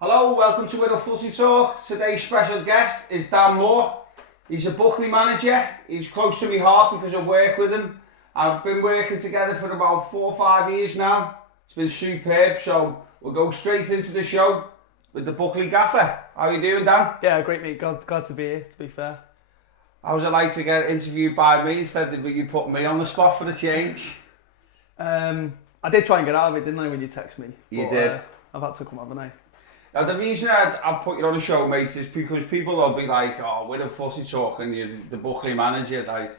Hello, welcome to WFT Talk. Today's special guest is Dan Moore. He's a Buckley manager. He's close to my heart because I work with him. I've been working together for about 4 or 5 years now. It's been superb, so we'll go straight into the show with the Buckley gaffer. How are you doing, Dan? Yeah, great mate. Glad to be here, to be fair. How's it like to get interviewed by me instead of you putting me on the spot for the change? I did try and get out of it, didn't I, when you text me? You did. I've had to come, haven't I? Now, the reason I put you on the show, mate, is because people will be like, oh, we're the footy talk and you're the Buckley manager, right?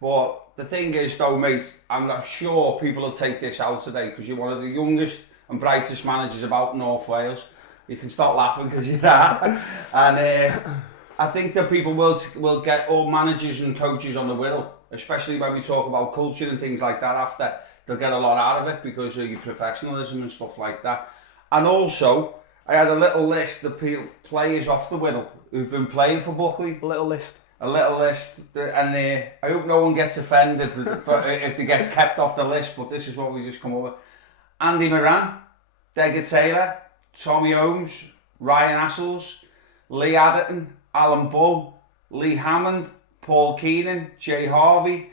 But the thing is, though, mate, I'm not sure people will take this out today because you're one of the youngest and brightest managers about North Wales. You can stop laughing because you're that. And I think that people will get all managers and coaches on the whittle, especially when we talk about culture and things like that after. They'll get a lot out of it because of your professionalism and stuff like that. And also, I had a little list of players off the whittle who've been playing for Buckley. A little list. And I hope no one gets offended if they get kept off the list, but this is what we just come up with. Andy Moran, Degger Taylor, Tommy Holmes, Ryan Assels, Lee Adderton, Alan Bull, Lee Hammond, Paul Keenan, Jay Harvey,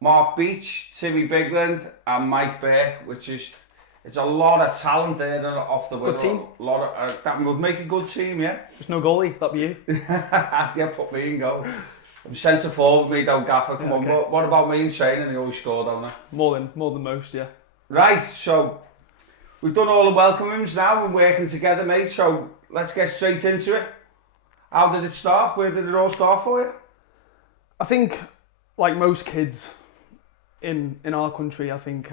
Mark Beach, Timmy Bigland and Mike Burke, it's a lot of talent there off the Good team. A lot of that would make a good team, yeah. Just no goalie, that'd be you. Yeah, put me in goal. I'm centre forward, me though, Gaffer. Come on. But what about me in training? He always scored on that. More than most, yeah. Right, so we've done all the welcomings now and working together, mate. So let's get straight into it. How did it start? Where did it all start for you? I think, like most kids in our country, I think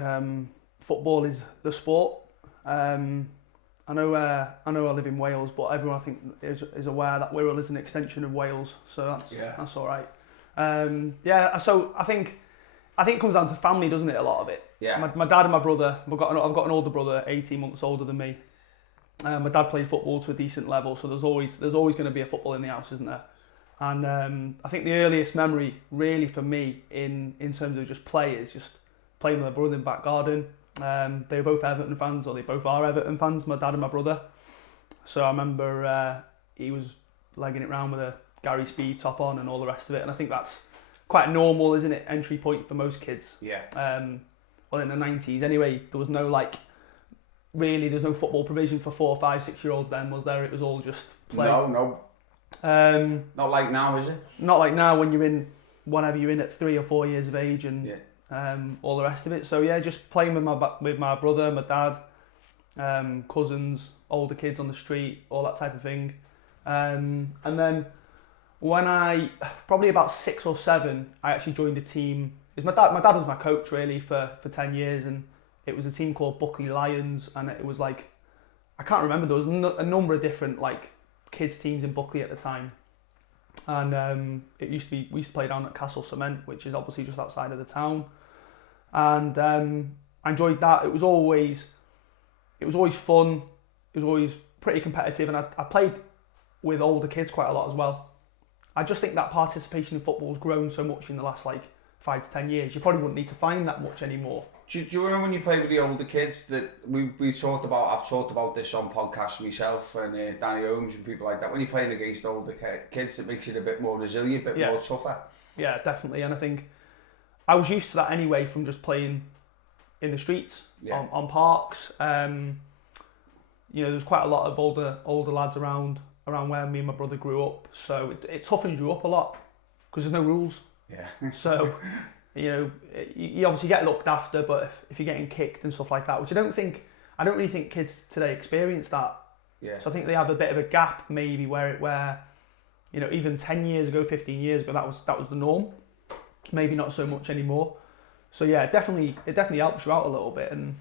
football is the sport. I know I live in Wales, but everyone I think is aware that Wirral is an extension of Wales, so that's all right. So I think it comes down to family, doesn't it? A lot of it. Yeah. My dad and my brother. I've got an older brother, 18 months older than me. My dad played football to a decent level, so there's always going to be a football in the house, isn't there? And I think the earliest memory, really for me, in terms of just playing with my brother in the back garden. They were both Everton fans, or they both are Everton fans, my dad and my brother. So I remember he was legging it round with a Gary Speed top on and all the rest of it. And I think that's quite normal, isn't it? Entry point for most kids. Yeah. Well, in the 90s anyway, there was no there's no football provision for 4, 5, 6 year olds then, was there? It was all just play. No. Not like now, is it? Not like now when whenever you're in at 3 or 4 years of age and all the rest of it. So yeah, just playing with my brother, my dad, cousins, older kids on the street, all that type of thing. And then when I probably about 6 or 7, I actually joined a team. My dad was my coach really for 10 years, and it was a team called Buckley Lions, and it was like, I can't remember, there was a number of different kids teams in Buckley at the time. And we used to play down at Castle Cement, which is obviously just outside of the town. And I enjoyed that. It was always fun. It was always pretty competitive, and I played with older kids quite a lot as well. I just think that participation in football has grown so much in the last 5 to 10 years. You probably wouldn't need to find that much anymore. Do you remember when you played with the older kids that I've talked about this on podcasts myself and Danny Holmes and people like that. When you're playing against older kids, it makes you a bit more resilient, a bit more tougher. Yeah, definitely. And I think I was used to that anyway from just playing in the streets, on parks. There's quite a lot of older lads around where me and my brother grew up. So it toughens you up a lot because there's no rules. Yeah. So, you obviously get looked after, but if you're getting kicked and stuff like that, which I don't really think kids today experience that. Yeah. So I think they have a bit of a gap maybe where even 10 years ago, 15 years ago, that was the norm. Maybe not so much anymore. So yeah, it definitely helps you out a little bit. And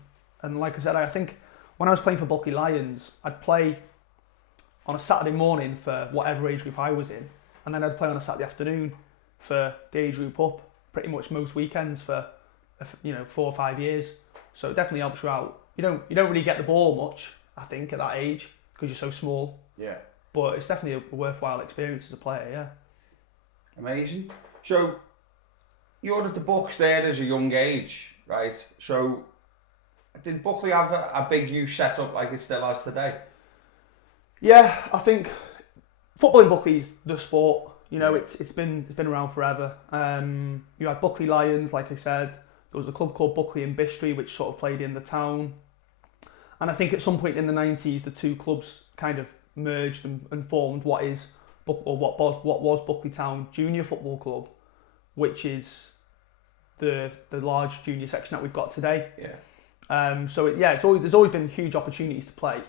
like I said, I think when I was playing for Buckley Lions, I'd play on a Saturday morning for whatever age group I was in, and then I'd play on a Saturday afternoon for the age group up, pretty much most weekends for 4 or 5 years. So it definitely helps you out. You don't really get the ball much, I think, at that age because you're so small. Yeah. But it's definitely a worthwhile experience as a player. Yeah. Amazing. So you're at the Bucks there as a young age, right? So did Buckley have a big youth setup like it still has today? Yeah, I think football in Buckley is the sport. You know, it's been around forever. You had Buckley Lions, like I said. There was a club called Buckley and Bistry, which sort of played in the town. And I think at some point in the 90s, the two clubs kind of merged and formed what was Buckley Town Junior Football Club, which is the large junior section that we've got today. Yeah. There's always been huge opportunities to play,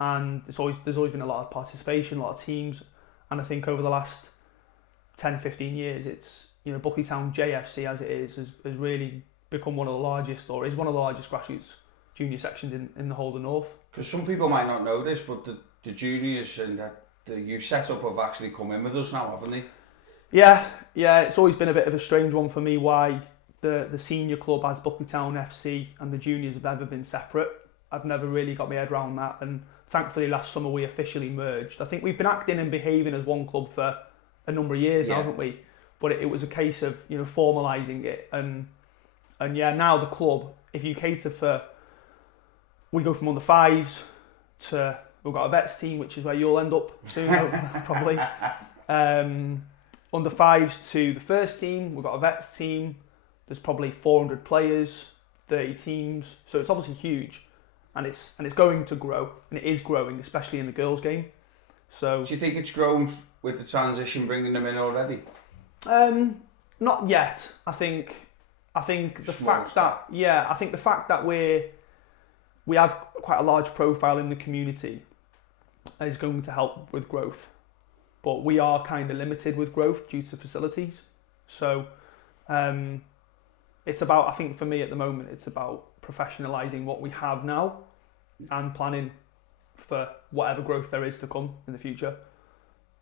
and there's always been a lot of participation, a lot of teams, and I think over the last 10-15 years, it's, you know, Buckley Town JFC as it is has really become one of the largest, or is one of the largest grassroots junior sections in the whole of the north. Because some people might not know this, but the juniors and the youth setup have actually come in with us now, haven't they? Yeah, it's always been a bit of a strange one for me why the senior club as Buckley Town FC and the juniors have ever been separate. I've never really got my head around that, and thankfully last summer we officially merged. I think we've been acting and behaving as one club for a number of years now, haven't we? But it was a case of, you know, formalising it, and now the club, if you cater for, we go from under fives to, we've got a vets team, which is where you'll end up soon, probably. Under fives to the first team, we've got a vets team. There's probably 400 players, 30 teams, so it's obviously huge, and it's going to grow, and it is growing, especially in the girls' game. So, do you think it's grown with the transition bringing them in already? Not yet. I think the fact that we have quite a large profile in the community is going to help with growth, but we are kind of limited with growth due to facilities. So it's about, I think for me at the moment, it's about professionalising what we have now and planning for whatever growth there is to come in the future.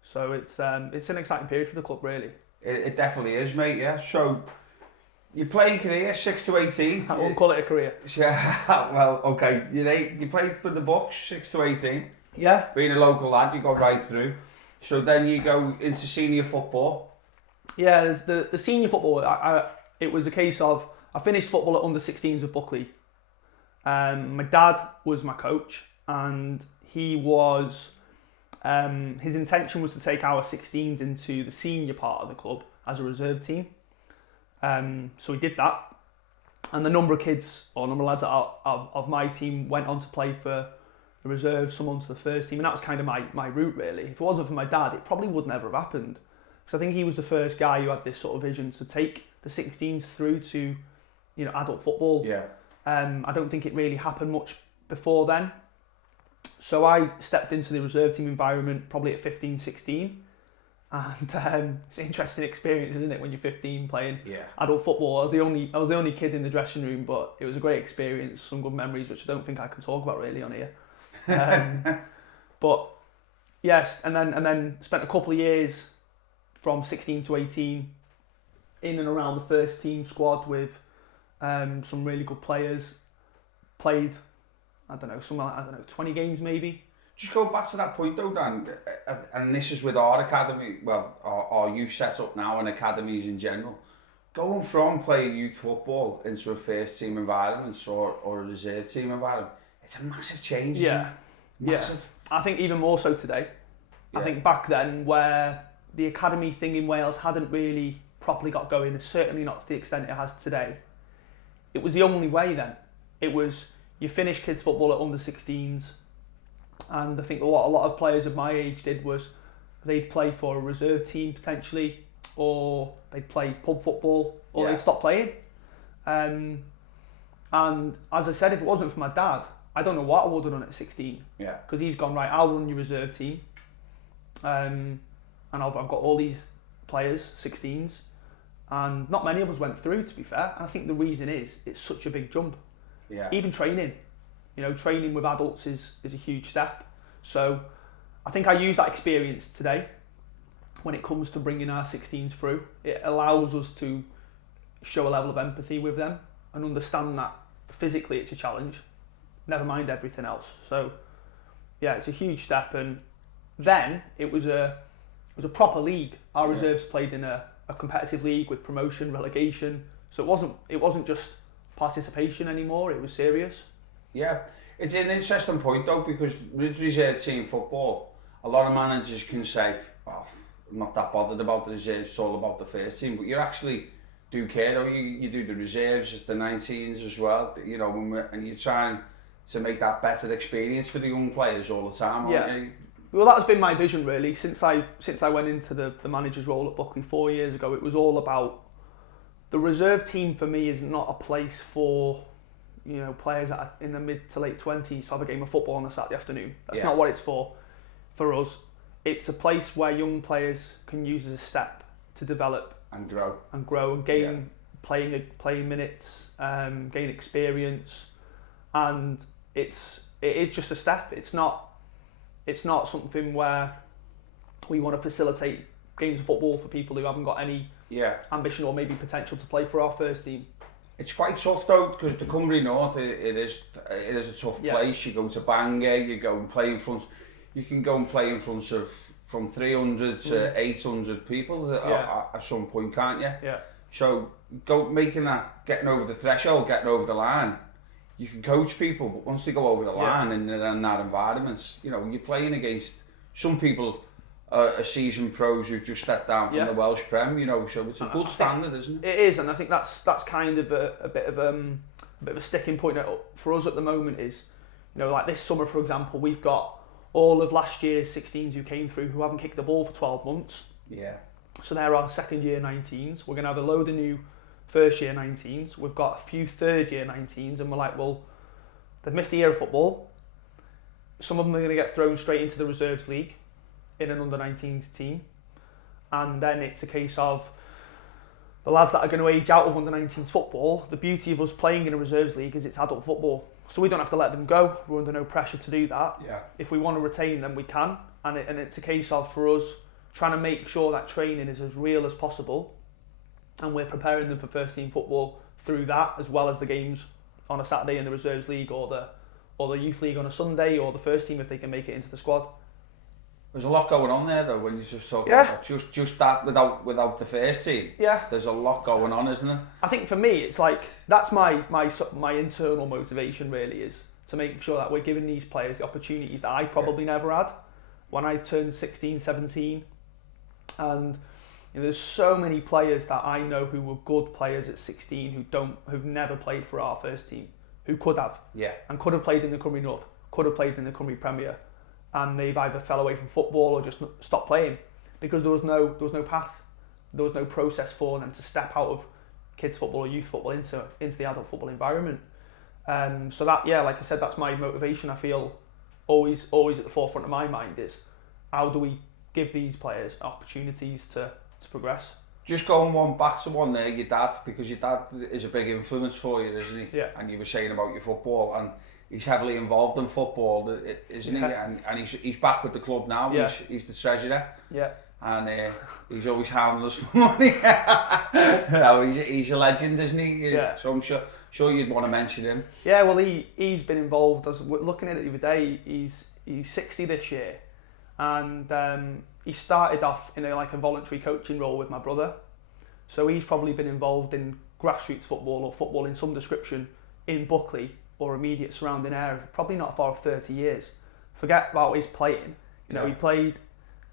So it's an exciting period for the club, really. It definitely is, mate. Yeah. So you playing career 6 to 18. I won't call it a career. Yeah. Well, okay. You played for the Bucks 6 to 18. Yeah. Being a local lad, you got right through. So then you go into senior football. Yeah. The senior football. It was a case of, I finished football at under 16s with Buckley. My dad was my coach, and he was. His intention was to take our 16s into the senior part of the club as a reserve team. So he did that, and the number of kids or number of lads of my team went on to play for the reserve, some onto the first team, and that was kind of my route, really. If it wasn't for my dad, it probably would never have happened, because I think he was the first guy who had this sort of vision to take the 16s through to, you know, adult football. Yeah. I don't think it really happened much before then. So I stepped into the reserve team environment probably at 15, 16. And it's an interesting experience, isn't it, when you're 15 playing adult football. I was the only kid in the dressing room, but it was a great experience, some good memories, which I don't think I can talk about really on here. But yes, and then spent a couple of years from 16 to 18 in and around the first team squad with some really good players. Played, 20 games maybe. Just go back to that point though, Dan, and this is with our academy, well, our youth set up now and academies in general. Going from playing youth football into a first team environment or a reserve team environment, it's a massive change. Yeah, massive. Yeah. I think even more so today. Yeah. I think back then, where the academy thing in Wales hadn't really properly got going, certainly not to the extent it has today, it was the only way then. It was, you finish kids football at under 16s, and I think what a lot of players of my age did was they'd play for a reserve team potentially, or they'd play pub football, or they'd stop playing. And as I said, if it wasn't for my dad, I don't know what I would have done at 16. Yeah. Because he's gone, right, I'll run your reserve team. And I've got all these players, 16s, and not many of us went through, to be fair. And I think the reason is it's such a big jump. Yeah. Even training. Training with adults is a huge step. So I think I use that experience today when it comes to bringing our 16s through. It allows us to show a level of empathy with them and understand that physically it's a challenge, never mind everything else. So yeah, it's a huge step. And then it was a proper league. Our reserves played in a competitive league with promotion, relegation. So it wasn't just participation anymore, it was serious. Yeah, It's an interesting point though, because with reserve team football, a lot of managers can say, oh, I'm not that bothered about the reserves, it's all about the first team, but you actually do care though. You do the reserves, the 19s as well, you know, and you're trying to make that better experience for the young players all the time, aren't you? Well, that has been my vision really since I went into the manager's role at Buckley 4 years ago. It was all about the reserve team. For me, is not a place for, you know, players that are in the mid to late 20s to have a game of football on a Saturday afternoon. That's not what it's for. For us, it's a place where young players can use as a step to develop and grow and gain playing minutes, gain experience, and it is just a step. It's not something where we want to facilitate games of football for people who haven't got any ambition or maybe potential to play for our first team. It's quite tough though, because the Cymru North, it is a tough place. You go to Bangor, you go and play in front. You can go and play in front of from 300 to 800 people at some point, can't you? Yeah. So getting over the threshold, getting over the line, you can coach people, but once they go over the line and they're in that environment, you know, you're playing against some people are seasoned pros who've just stepped down from the Welsh Prem, you know, so it's a good standard, isn't it? It is, and I think that's kind of a bit of a sticking point for us at the moment is, you know, like this summer, for example, we've got all of last year's 16s who came through who haven't kicked the ball for 12 months. Yeah. So they're our second year 19s. We're going to have a load of new first year 19s. We've got a few third year 19s, and we're like, well, they've missed a year of football. Some of them are going to get thrown straight into the reserves league in an under 19s team, and then it's a case of the lads that are going to age out of under 19s football. The beauty of us playing in a reserves league is it's adult football, so we don't have to let them go. We're under no pressure to do that. If we want to retain them, we can, and it's a case of, for us, trying to make sure that training is as real as possible, and we're preparing them for first team football through that, as well as the games on a Saturday in the reserves league, or the youth league on a Sunday, or the first team if they can make it into the squad. There's a lot going on there though when you just talk about that. Just that without the first team. Yeah. There's a lot going on, isn't there? I think for me it's like that's my internal motivation really, is to make sure that we're giving these players the opportunities that I probably never had when I turned 16, 17. And you know, there's so many players that I know who were good players at 16 who've never played for our first team, who could have. And could have played in the Cymru North, could have played in the Cymru Premier. And they've either fell away from football or just stopped playing because there was no path, there was no process for them to step out of kids football or youth football into the adult football environment. So that, like I said, that's my motivation. I feel always at the forefront of my mind is how do we give these players opportunities to progress. Just going back to one there, your dad, because your dad is a big influence for you, isn't he? And you were saying about your football, and he's heavily involved in football, isn't he? And he's back with the club now. He's the treasurer. And he's always hounding us for money. No, he's a legend, isn't he? So I'm sure you'd want to mention him. Yeah, well, he's been involved. I was looking at it the other day. He's 60 this year, and he started off in a voluntary coaching role with my brother. So he's probably been involved in grassroots football or football in some description in Buckley or immediate surrounding area, probably not far off 30 years. Forget about his playing. You know, he played,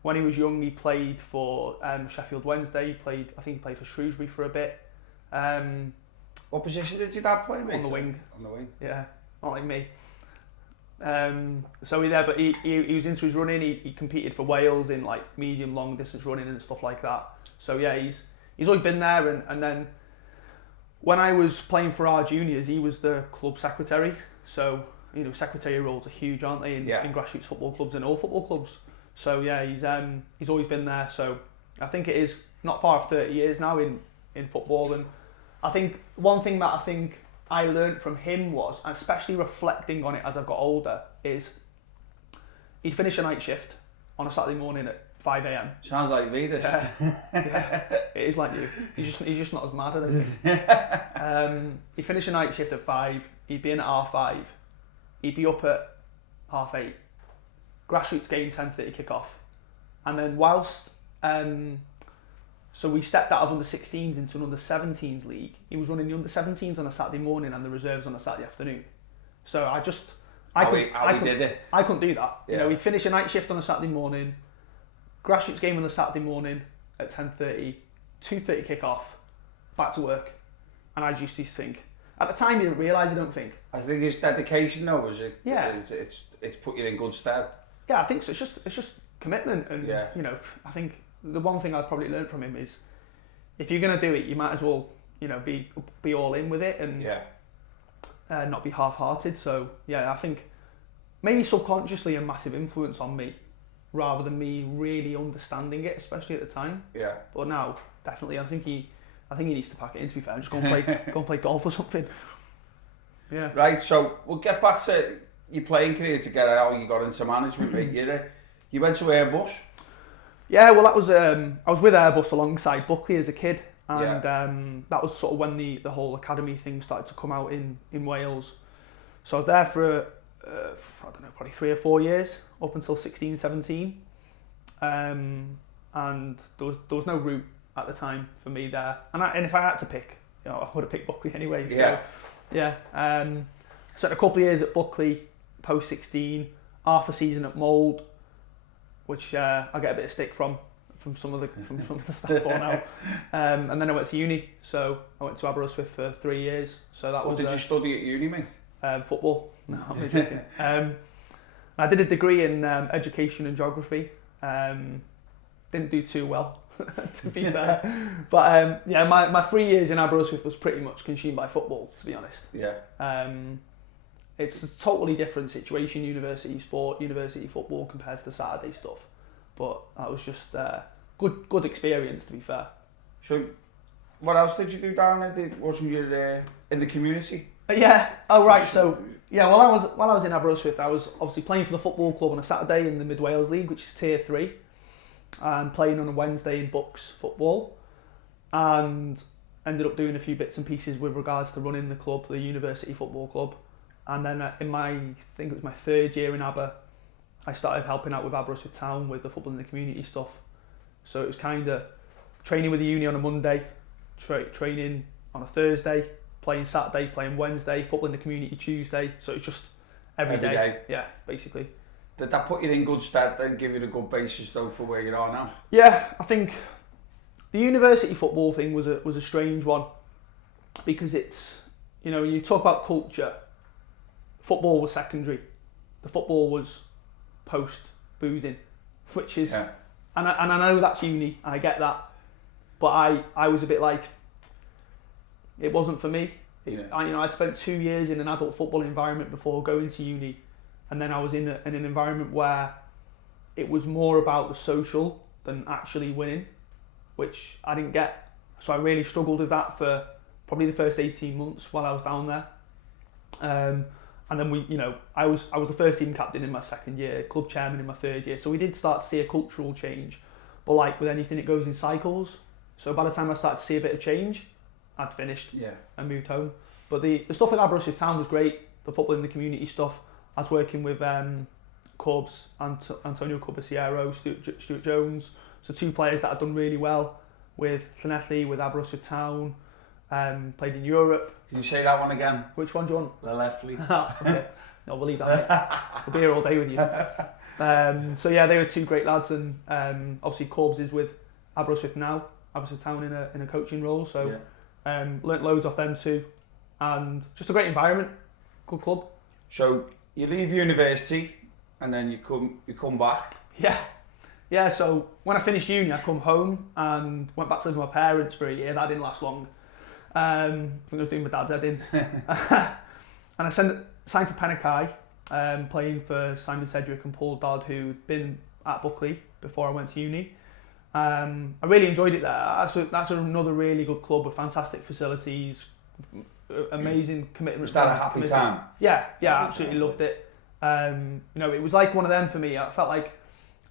when he was young, he played for Sheffield Wednesday. I think he played for Shrewsbury for a bit. What position did your dad play, mate? On the wing. On the wing. Yeah, not like me. But he was into his running. He competed for Wales in like medium, long distance running and stuff like that. So yeah, he's always been there. And then when I was playing for our juniors, he was the club secretary. So you know, secretary roles are huge, aren't they, in grassroots football clubs and all football clubs. So yeah, he's always been there. So I think it is not far off 30 years now in football. And I think one thing that I learned from him was, especially reflecting on it as I've got older, is he'd finish a night shift on a Saturday morning at 5 a.m. Sounds like me, this. It is like you. He's just not as mad, I think. He'd finish a night shift at 5, he'd be in at 5:30, he'd be up at 8:30. Grassroots game, 10:30 kick-off. And then whilst... So we stepped out of under 16s into an under 17s league. He was running the under 17s on a Saturday morning and the reserves on a Saturday afternoon. So How he did it. I couldn't do that. Yeah. You know, we'd finish a night shift on a Saturday morning, grassroots game on a Saturday morning at 10:30, 2:30 kick-off, back to work. And I just used to think, at the time you didn't realise, I don't think. I think it's dedication though, is it? Yeah. It's put you in good stead. Yeah, I think so. It's just commitment, and yeah. you know, I think the one thing I'd probably learned from him is, if you're gonna do it, you might as well, you know, be all in with it and not be half-hearted. So yeah, I think maybe subconsciously a massive influence on me, rather than me really understanding it, especially at the time. Yeah. But now, definitely, I think he needs to pack it in. To be fair, and just go and play golf or something. Yeah. Right. So we'll get back to your playing career together. How you got into management, mate? You went to Airbus. Yeah. Well, that was I was with Airbus alongside Buckley as a kid, and that was sort of when the whole academy thing started to come out in Wales. So I was there for I don't know, probably 3 or 4 years, up until 16, 17, and there was no route at the time for me there. And if I had to pick, you know, I would have picked Buckley anyway. So yeah. Spent a couple of years at Buckley post 16, half a season at Mould, which I get a bit of stick from some of the staff for now. And then I went to uni, so I went to Aberystwyth for 3 years. So that was. What did you study at uni, mate? Football. No, I'm only joking. I did a degree in education and geography. Didn't do too well, to be fair. But yeah, my 3 years in Aberystwyth was pretty much consumed by football, to be honest. Yeah. It's a totally different situation, university sport, university football compared to the Saturday stuff. But that was just good experience, to be fair. So, what else did you do down there? Wasn't you in the community? Yeah. Oh right. So yeah. While I was in Aberystwyth, I was obviously playing for the football club on a Saturday in the Mid Wales League, which is Tier 3, and playing on a Wednesday in Bucks football, and ended up doing a few bits and pieces with regards to running the club, the university football club. And then I think it was my 3rd year in Aber, I started helping out with Buckley Town with the football in the community stuff. So it was kind of training with the uni on a Monday, training on a Thursday, playing Saturday, playing Wednesday, football in the community Tuesday. So it's just every day. Yeah, basically. Did that put you in good stead then, give you a good basis though for where you are now? Yeah, I think the university football thing was a strange one, because it's, you know, when you talk about culture, football was secondary. The football was post boozing, which is, and I know that's uni, and I get that, but I was a bit like, it wasn't for me. I'd spent 2 years in an adult football environment before going to uni, and then I was in an environment where it was more about the social than actually winning, which I didn't get. So I really struggled with that for probably the first 18 months while I was down there. And then I was the first team captain in my 2nd year, club chairman in my 3rd year. So we did start to see a cultural change, but like with anything, it goes in cycles. So by the time I started to see a bit of change, I'd finished and moved home. But the stuff with Aberystwyth Town was great. The football in the community stuff. I was working with Cubs, Antonio Caballero, Stuart Jones. So 2 players that had done really well with Llanelli, with Aberystwyth Town. Played in Europe. Can you say that one again? Which one do you want? Llanelli. Okay. No, we'll leave that, mate. We'll be here all day with you. So yeah, they were 2 great lads, and obviously Corbs is with Aberystwyth now, Aberystwyth Town in a coaching role. So learnt loads off them too, and just a great environment, good club. So you leave university, and then you come back. Yeah. So when I finished uni, I come home and went back to live with my parents for a year. That didn't last long. I think I was doing my dad's head in. And I signed for Pennakai, playing for Simon Sedgwick and Paul Dodd, who'd been at Buckley before I went to uni. I really enjoyed it there. That's another really good club with fantastic facilities, amazing commitment. Was that a happy time? Yeah, absolutely loved it. It was like one of them for me. I felt like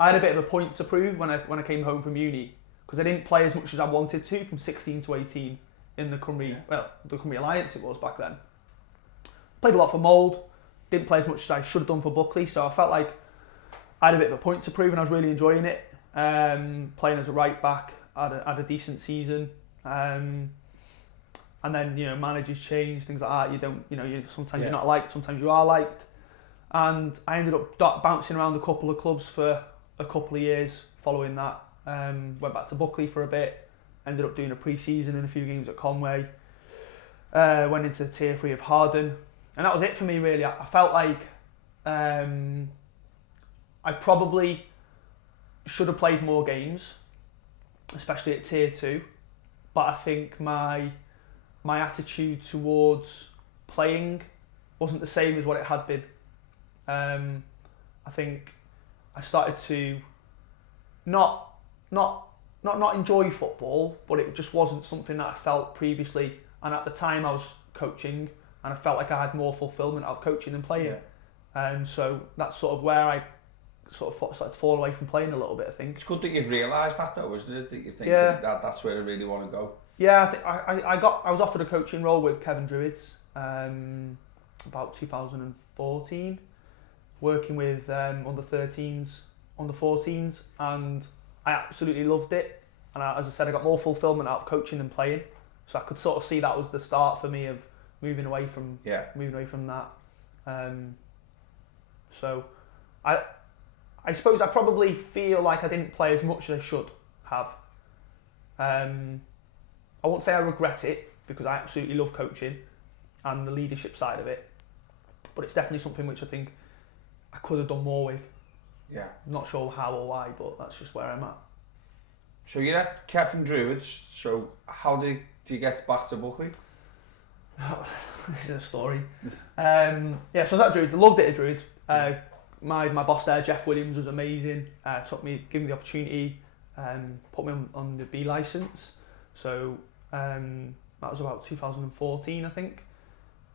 I had a bit of a point to prove when I came home from uni, because I didn't play as much as I wanted to from 16 to 18 in the Cymru, the Cymru Alliance it was back then. Played a lot for Mould, didn't play as much as I should have done for Buckley, so I felt like I had a bit of a point to prove, and I was really enjoying it. Playing as a right back, had a decent season, and then managers change, things like that. Sometimes you're not liked, sometimes you are liked, And I ended up bouncing around a couple of clubs for a couple of years following that. Went back to Buckley for a bit, ended up doing a pre-season in a few games at Conway, went into Tier 3 of Harden, and that was it for me really. I felt like I probably should have played more games, especially at Tier 2, but I think my attitude towards playing wasn't the same as what it had been. I think I started to not enjoy football, but it just wasn't something that I felt previously. And at the time, I was coaching, and I felt like I had more fulfillment out of coaching than playing. So that's sort of where I sort of started to fall away from playing a little bit, I think. It's good that you've realised that though, isn't it? That you think that's where I really want to go. Yeah, I think I was offered a coaching role with Kevin Druids about 2014, working with under 13s, under 14s, and I absolutely loved it. And as I said, I got more fulfillment out of coaching than playing. So I could sort of see that was the start for me of moving away from that. So I suppose I probably feel like I didn't play as much as I should have. I won't say I regret it, because I absolutely love coaching and the leadership side of it. But it's definitely something which I think I could have done more with. Yeah. I'm not sure how or why, but that's just where I'm at. So you're at Kevin Druids, so how did you get back to Buckley? This is a story. So I was at Druids. I loved it at Druids. My boss there, Jeff Williams, was amazing. Gave me the opportunity, put me on the B licence. So that was about 2014, I think.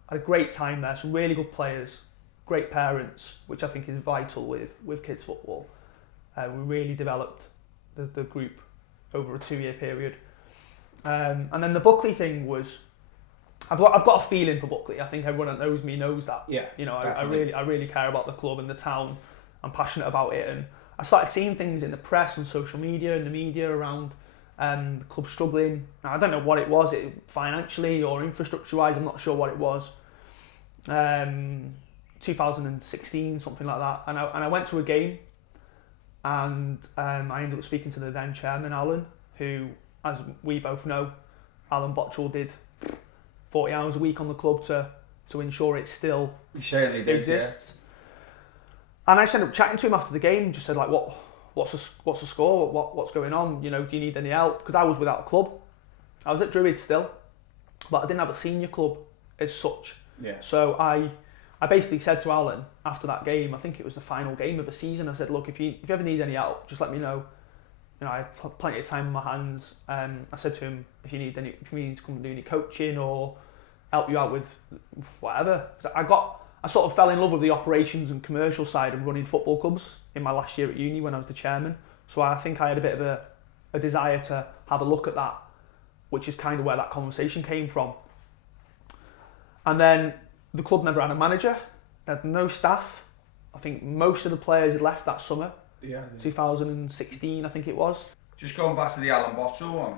I had a great time there. Some really good players, great parents, which I think is vital with kids football. We really developed the group over a 2-year period. And then the Buckley thing was, I've got a feeling for Buckley. I think everyone that knows me knows that. Yeah, you know, I really care about the club and the town. I'm passionate about it, and I started seeing things in the press and social media and the media around the club struggling. Now, I don't know what it was, financially or infrastructure-wise. I'm not sure what it was. 2016, something like that, and I went to a game, and I ended up speaking to the then chairman, Alan, who, as we both know, Alan Bottrell did 40 hours a week on the club to ensure it still exists. And I just ended up chatting to him after the game and just said, like, what's the score? What's going on? You know, do you need any help? Because I was without a club. I was at Druids still, but I didn't have a senior club as such. Yeah. So I basically said to Alan after that game, I think it was the final game of the season, I said, look, if you ever need any help, just let me know. You know, I had plenty of time in my hands. I said to him, if you need to come and do any coaching or help you out with whatever. I sort of fell in love with the operations and commercial side of running football clubs in my last year at uni when I was the chairman. So I think I had a bit of a desire to have a look at that, which is kind of where that conversation came from. And then the club never had a manager, they had no staff. I think most of the players had left that summer. Yeah. 2016, I think it was. Just going back to the Alan Bottrell one,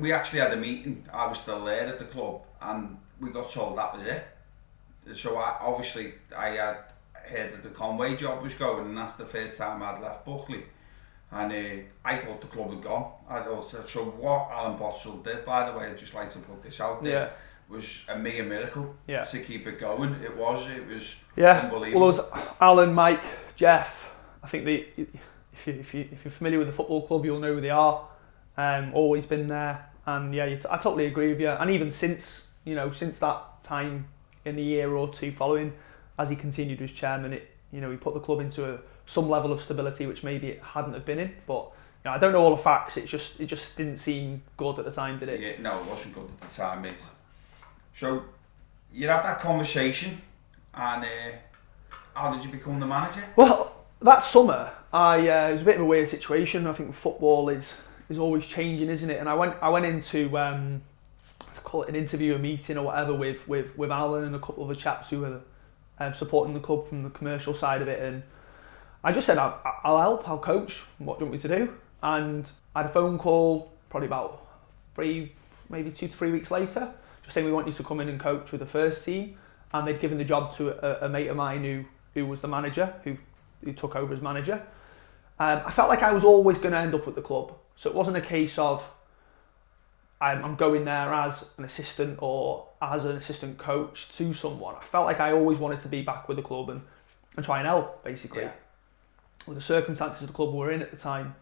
we actually had a meeting. I was still there at the club, and we got told that was it. So I had heard that the Conway job was going, and that's the first time I'd left Buckley. And I thought the club had gone. So what Alan Bottrell did, by the way, I'd just like to put this out there, was a mere miracle to keep it going. It was unbelievable. Well, it was Alan, Mike, Jeff. I think if you're familiar with the football club, you'll know who they are. Always been there, and I totally agree with you. And even since that time in the year or two following, as he continued as chairman, he put the club into some level of stability which maybe it hadn't have been in. But I don't know all the facts. It just didn't seem good at the time, did it? Yeah, no, it wasn't good at the time, mate. So you had that conversation, and how did you become the manager? Well, that summer, it was a bit of a weird situation. I think football is always changing, isn't it? And I went into to call it an interview, a meeting or whatever with Alan and a couple of the chaps who were supporting the club from the commercial side of it, and I just said, I'll help, I'll coach. What do you want me to do? And I had a phone call probably about 2 to 3 weeks later, just saying we want you to come in and coach with the first team, and they'd given the job to a mate of mine who who was the manager, who took over as manager. I felt like I was always going to end up with the club. So it wasn't a case of I'm going there as an assistant or as an assistant coach to someone. I felt like I always wanted to be back with the club and try and help, basically, with the circumstances of the club we were in at the time.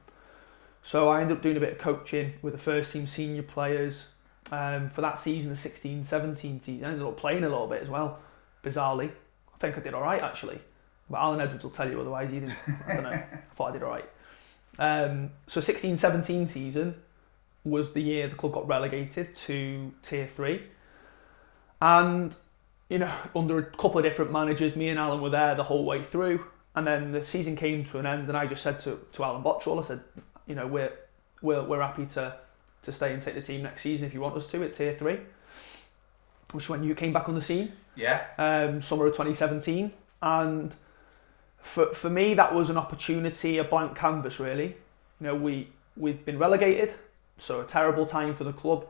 So I ended up doing a bit of coaching with the first team senior players for that season, the 16-17 season. I ended up playing a little bit as well, bizarrely. I think I did all right, actually. But Alan Edwards will tell you otherwise. He didn't. I don't know. I thought I did all right. So 16-17 season was the year the club got relegated to Tier 3. And, you know, under a couple of different managers, me and Alan were there the whole way through. And then the season came to an end, and I just said to Alan Bottrell, I said, you know, we're happy to stay and take the team next season if you want us to at Tier 3, which is when you came back on the scene. Yeah. Summer of 2017. And for me, that was an opportunity, a blank canvas, really. You know, we'd been relegated, so a terrible time for the club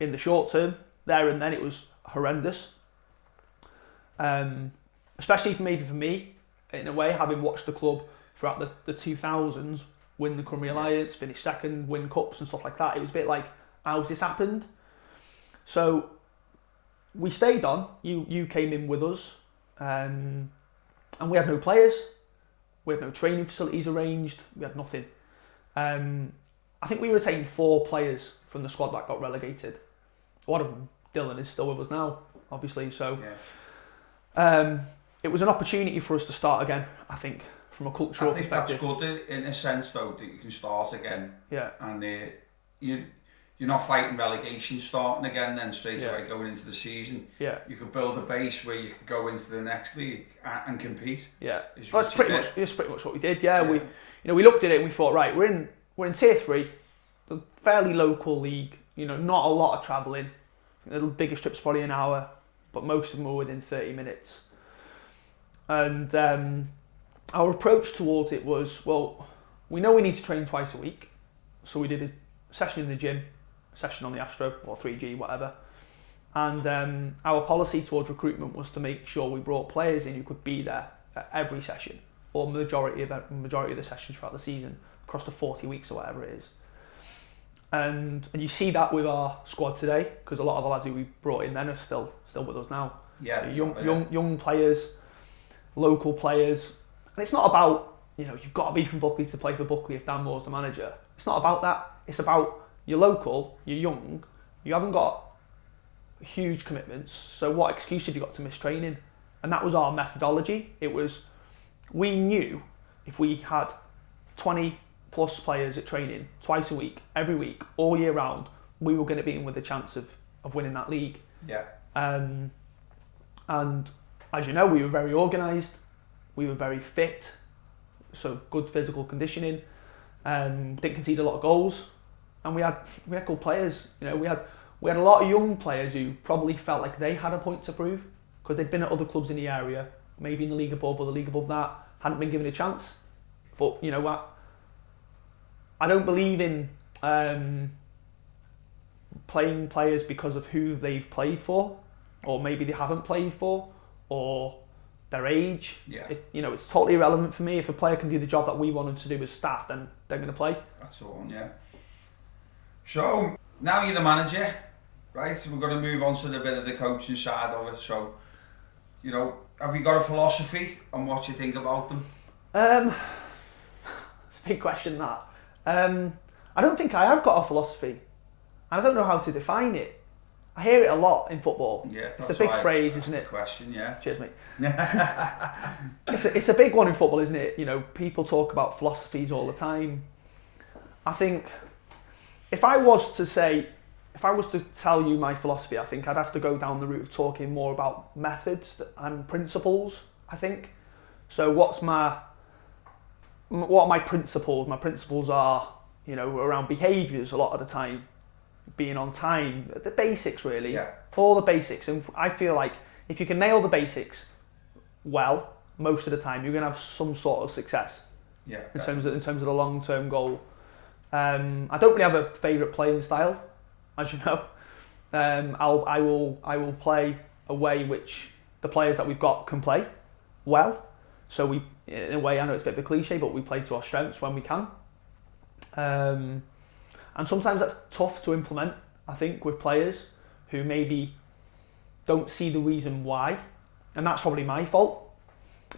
in the short term. There and then it was horrendous. Especially for me, in a way, having watched the club throughout the 2000s, win the Cymru Alliance, finish second, win cups and stuff like that. It was a bit like, how's this happened? So we stayed on. You came in with us, and we had no players. We had no training facilities arranged. We had nothing. I think we retained 4 players from the squad that got relegated. One of them, Dylan, is still with us now, obviously. So it was an opportunity for us to start again, I think, from a cultural perspective. I think that's good in a sense, though, that you can start again. Yeah. And you're not fighting relegation starting again then straight away going into the season. Yeah. You can build a base where you can go into the next league and compete. Yeah. Well, that's pretty much what we did. Yeah. We looked at it and we thought, right, we're in Tier 3, a fairly local league. You know, not a lot of travelling. The biggest trip's probably an hour, but most of them were within 30 minutes. And our approach towards it was, well, we know we need to train twice a week, so we did a session in the gym, a session on the Astro or 3G, whatever. And our policy towards recruitment was to make sure we brought players in who could be there at every session, or majority of the sessions throughout the season, across the 40 weeks or whatever it is. And you see that with our squad today, because a lot of the lads who we brought in then are still with us now. Yeah, young players, local players, and it's not about, you know, you've got to be from Buckley to play for Buckley if Dan Moore's the manager. It's not about that. It's about you're local, you're young, you haven't got huge commitments. So what excuse have you got to miss training? And that was our methodology. It was, we knew if we had 20 plus players at training twice a week, every week, all year round, we were going to be in with a chance of winning that league. Yeah. And as you know, we were very organised, we were very fit, so good physical conditioning, didn't concede a lot of goals, and we had good players. You know, we had a lot of young players who probably felt like they had a point to prove because they'd been at other clubs in the area, maybe in the league above or the league above that, hadn't been given a chance. But you know what? I don't believe in playing players because of who they've played for, or maybe they haven't played for, or their age. Yeah. It's totally irrelevant for me. If a player can do the job that we want them to do as staff, then they're going to play. That's all, yeah. So, now you're the manager, right? So we're going to move on to the bit of the coaching side of it. So, you know, have you got a philosophy on what you think about them? It's a big question, that. I don't think I have got a philosophy. And I don't know how to define it. I hear it a lot in football. Yeah, it's a big phrase, isn't it? Question, yeah. Cheers, mate. It's a big one in football, isn't it? You know, people talk about philosophies all the time. I think if I was to tell you my philosophy, I think I'd have to go down the route of talking more about methods and principles, I think. So what are my principles? My principles are, you know, around behaviours a lot of the time. Being on time, the basics really, all the basics. And I feel like if you can nail the basics well, most of the time you're going to have some sort of success. Yeah. In terms of the long-term goal. I don't really have a favourite playing style, as you know. I will play a way which the players that we've got can play well. So we, in a way, I know it's a bit of a cliche, but we play to our strengths when we can. And sometimes that's tough to implement, I think, with players who maybe don't see the reason why. And that's probably my fault,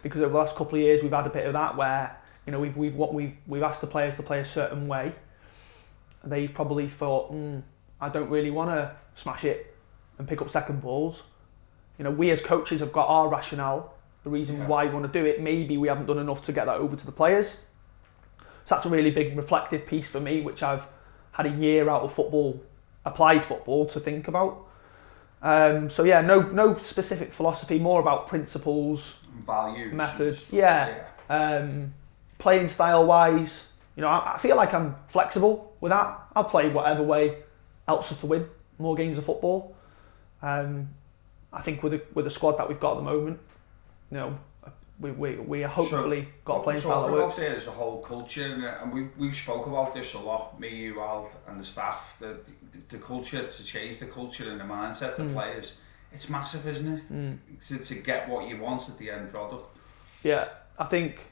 because over the last couple of years we've had a bit of that where, you know, we've asked the players to play a certain way. They've probably thought, I don't really want to smash it and pick up second balls. You know, we as coaches have got our rationale, the reason why we want to do it. Maybe we haven't done enough to get that over to the players. So that's a really big reflective piece for me, which I've had a year out of football, applied football, to think about. So yeah, no specific philosophy, more about principles, values, methods. Playing style wise, you know, I feel like I'm flexible with that. I'll play whatever way helps us to win more games of football. I think with the squad that we've got at the moment, you know, we hopefully got a playing style that works. There's a whole culture, and we've spoke about this a lot, me, you, Al, and the staff. The culture, to change the culture and the mindset of players, it's massive, isn't it? To get what you want at the end product. Yeah, I think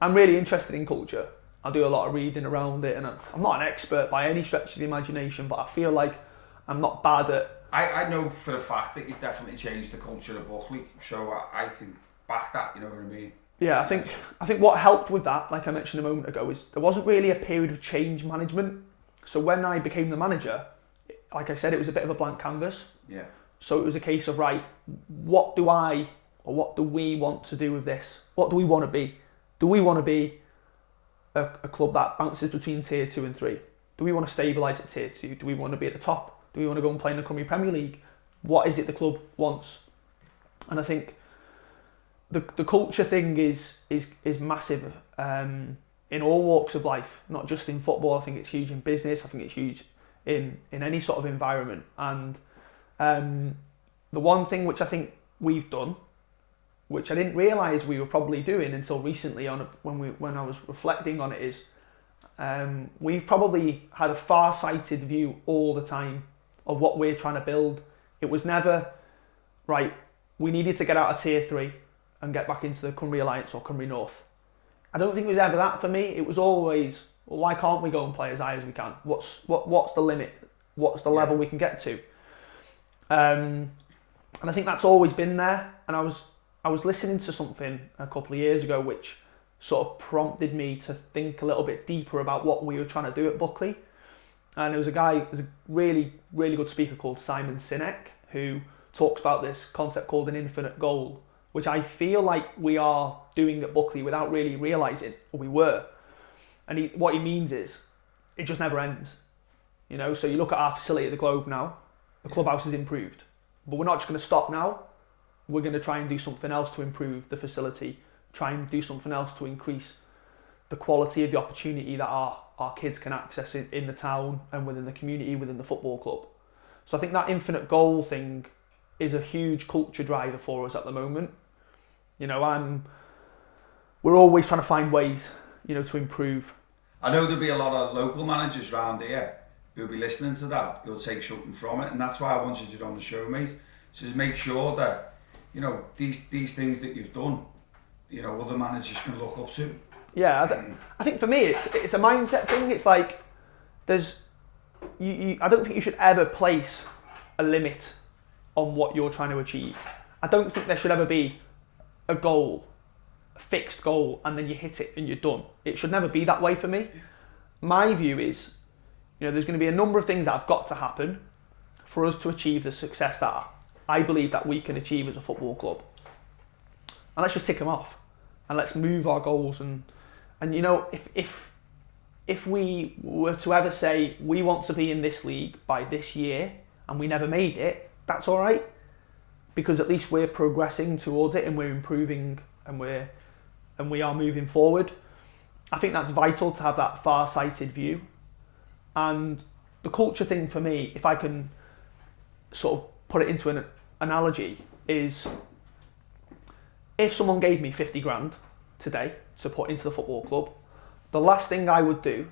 I'm really interested in culture. I do a lot of reading around it, and I'm not an expert by any stretch of the imagination, but I feel like I'm not bad at... I know for a fact that you've definitely changed the culture of Buckley, so I can back that, you know what I mean? Yeah, I think what helped with that, like I mentioned a moment ago, is there wasn't really a period of change management. So when I became the manager, like I said, it was a bit of a blank canvas. Yeah. So it was a case of, right, what do we want to do with this? What do we want to be? Do we want to be a club that bounces between tier 2 and 3? Do we want to stabilise at tier 2? Do we want to be at the top? Do we want to go and play in the Cumbria Premier League? What is it the club wants? And I think the culture thing is massive in all walks of life, not just in football. I think it's huge in business. I think it's huge in any sort of environment. And the one thing which I think we've done, which I didn't realise we were probably doing until recently when I was reflecting on it, is we've probably had a far-sighted view all the time of what we're trying to build. It was never, right, we needed to get out of tier 3 and get back into the Cumbria Alliance or Cumbria North. I don't think it was ever that for me. It was always, well, why can't we go and play as high as we can? What's the limit? What's the level we can get to? And I think that's always been there. And I was listening to something a couple of years ago which sort of prompted me to think a little bit deeper about what we were trying to do at Buckley. And there's a really, really good speaker called Simon Sinek who talks about this concept called an infinite goal, which I feel like we are doing at Buckley without really realising, or we were. And what he means is, it just never ends. You know, so you look at our facility at the Globe now, the clubhouse has improved. But we're not just going to stop now. We're going to try and do something else to improve the facility, try and do something else to increase the quality of the opportunity that our kids can access in the town and within the community, within the football club. So I think that infinite goal thing is a huge culture driver for us at the moment. You know, we're always trying to find ways, you know, to improve. I know there'll be a lot of local managers around here who'll be listening to that, who'll take something from it, and that's why I wanted you on the show, mate. So to make sure that, you know, these things that you've done, you know, other managers can look up to. Yeah, I think for me it's a mindset thing. It's like I don't think you should ever place a limit on what you're trying to achieve. I don't think there should ever be a goal, a fixed goal, and then you hit it and you're done. It should never be that way for me. My view is, you know, there's going to be a number of things that have got to happen for us to achieve the success that I believe that we can achieve as a football club. And let's just tick them off, and let's move our goals. And you know, if we were to ever say we want to be in this league by this year and we never made it, that's all right, because at least we're progressing towards it and we're improving and we are moving forward. I think that's vital to have that far-sighted view. And the culture thing for me, if I can sort of put it into an analogy, is if someone gave me 50 grand today to put into the football club, the last thing I would do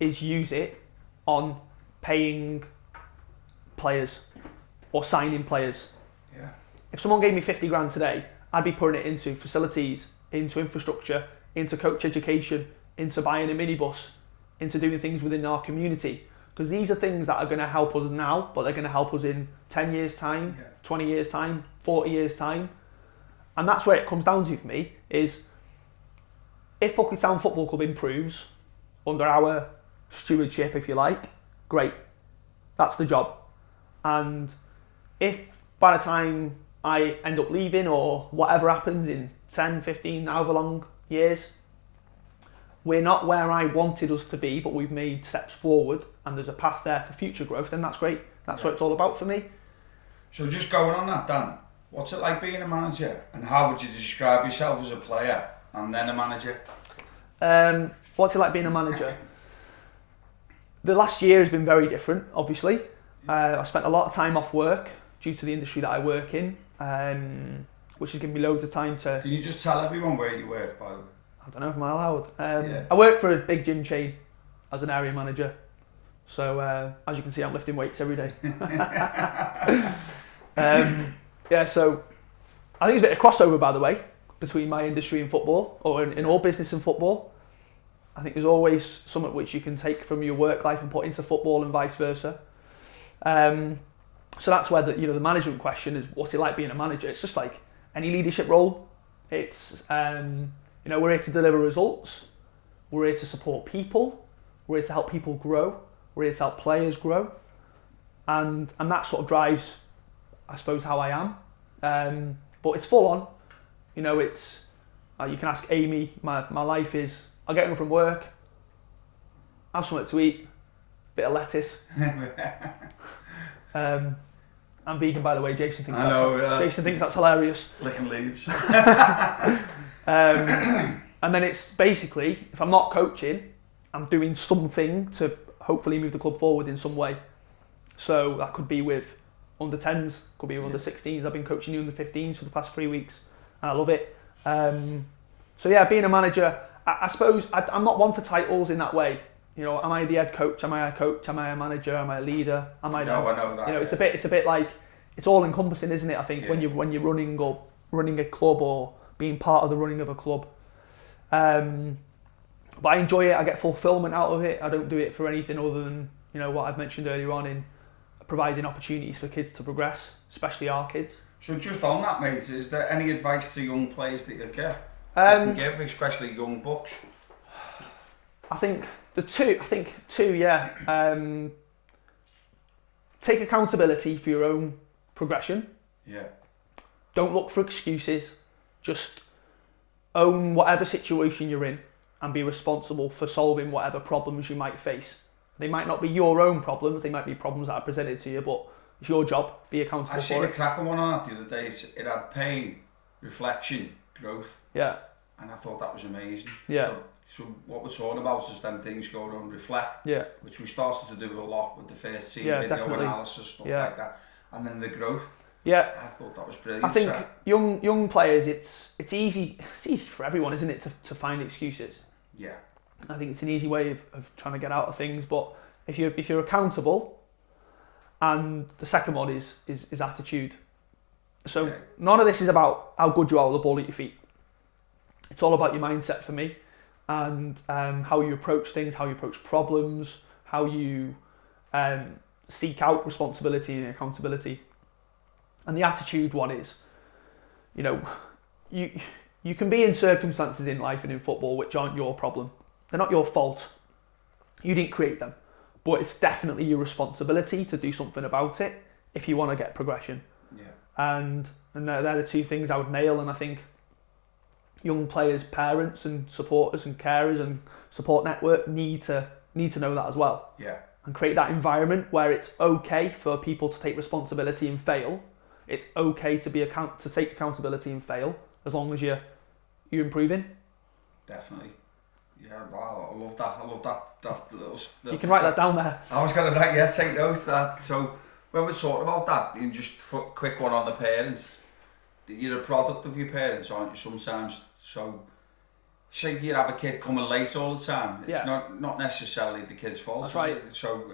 is use it on paying players or signing players. Yeah. If someone gave me 50 grand today, I'd be putting it into facilities, into infrastructure, into coach education, into buying a minibus, into doing things within our community. Because these are things that are going to help us now, but they're going to help us in 10 years' time, 20 years' time, 40 years' time. And that's where it comes down to for me, is if Buckley Town Football Club improves under our stewardship, if you like, great. That's the job. And if by the time I end up leaving or whatever happens in 10, 15, however long years, we're not where I wanted us to be, but we've made steps forward and there's a path there for future growth, then that's great. That's what it's all about for me. So just going on that, Dan, what's it like being a manager, and how would you describe yourself as a player and then a manager? What's it like being a manager? The last year has been very different, obviously. I spent a lot of time off work due to the industry that I work in, which has given me loads of time to... Can you just tell everyone where you work, by the way? I don't know if I'm allowed. I work for a big gym chain as an area manager. So as you can see, I'm lifting weights every day. So I think there's a bit of crossover, by the way, between my industry and football, or in all business and football. I think there's always something which you can take from your work life and put into football and vice versa. So that's where the management question is, what's it like being a manager? It's just like any leadership role. It's we're here to deliver results. We're here to support people. We're here to help people grow. We're here to help players grow. And that sort of drives, I suppose, how I am. But it's full on. It's you can ask Amy. My life is, I get home from work, have something to eat, bit of lettuce. I'm vegan, by the way. Jason thinks that's hilarious. Licking leaves. And then it's basically, if I'm not coaching, I'm doing something to hopefully move the club forward in some way. So that could be with under 10s, could be with under 16s. I've been coaching the under 15s for the past 3 weeks and I love it. So yeah, being a manager, I suppose I'm not one for titles in that way. Am I the head coach? Am I a coach? Am I a manager? Am I a leader? Am I? No, I know that. It's a bit like, it's all encompassing, isn't it? I think when you're running a club or being part of the running of a club. But I enjoy it. I get fulfillment out of it. I don't do it for anything other than what I've mentioned earlier on in providing opportunities for kids to progress, especially our kids. So just on that, mate, is there any advice to young players that you'd give, especially young bucks? I think two, yeah. Take accountability for your own progression. Yeah. Don't look for excuses. Just own whatever situation you're in and be responsible for solving whatever problems you might face. They might not be your own problems, they might be problems that are presented to you, but it's your job, be accountable for it. I seen a cracking one on that the other day. It had pain, reflection, growth. Yeah. And I thought that was amazing. Yeah. So what we're talking about is them things going on, reflect, which we started to do a lot with the first scene, video definitely. Analysis, stuff like that, and then the growth. Yeah, I thought that was brilliant. I think young players, it's easy for everyone, isn't it, to find excuses. Yeah. I think it's an easy way of trying to get out of things, but if you're accountable, and the second one is attitude. So none of this is about how good you are with the ball at your feet. It's all about your mindset for me, and how you approach things, how you approach problems, how you seek out responsibility and accountability. And the attitude one is, you can be in circumstances in life and in football which aren't your problem. They're not your fault. You didn't create them. But it's definitely your responsibility to do something about it if you want to get progression. Yeah. And they're the two things I would nail, and I think young players, parents and supporters and carers and support network need to know that as well. Yeah. And create that environment where it's okay for people to take responsibility and fail. It's okay to take accountability and fail as long as you're improving. Definitely. Yeah, wow, I love that little. You can write that down there. I was going to take notes of that. So when we're talking about that, you just quick one on the parents. You're a product of your parents, aren't you? Sometimes. So say you have a kid coming late all the time. It's not necessarily the kid's fault. That's right. So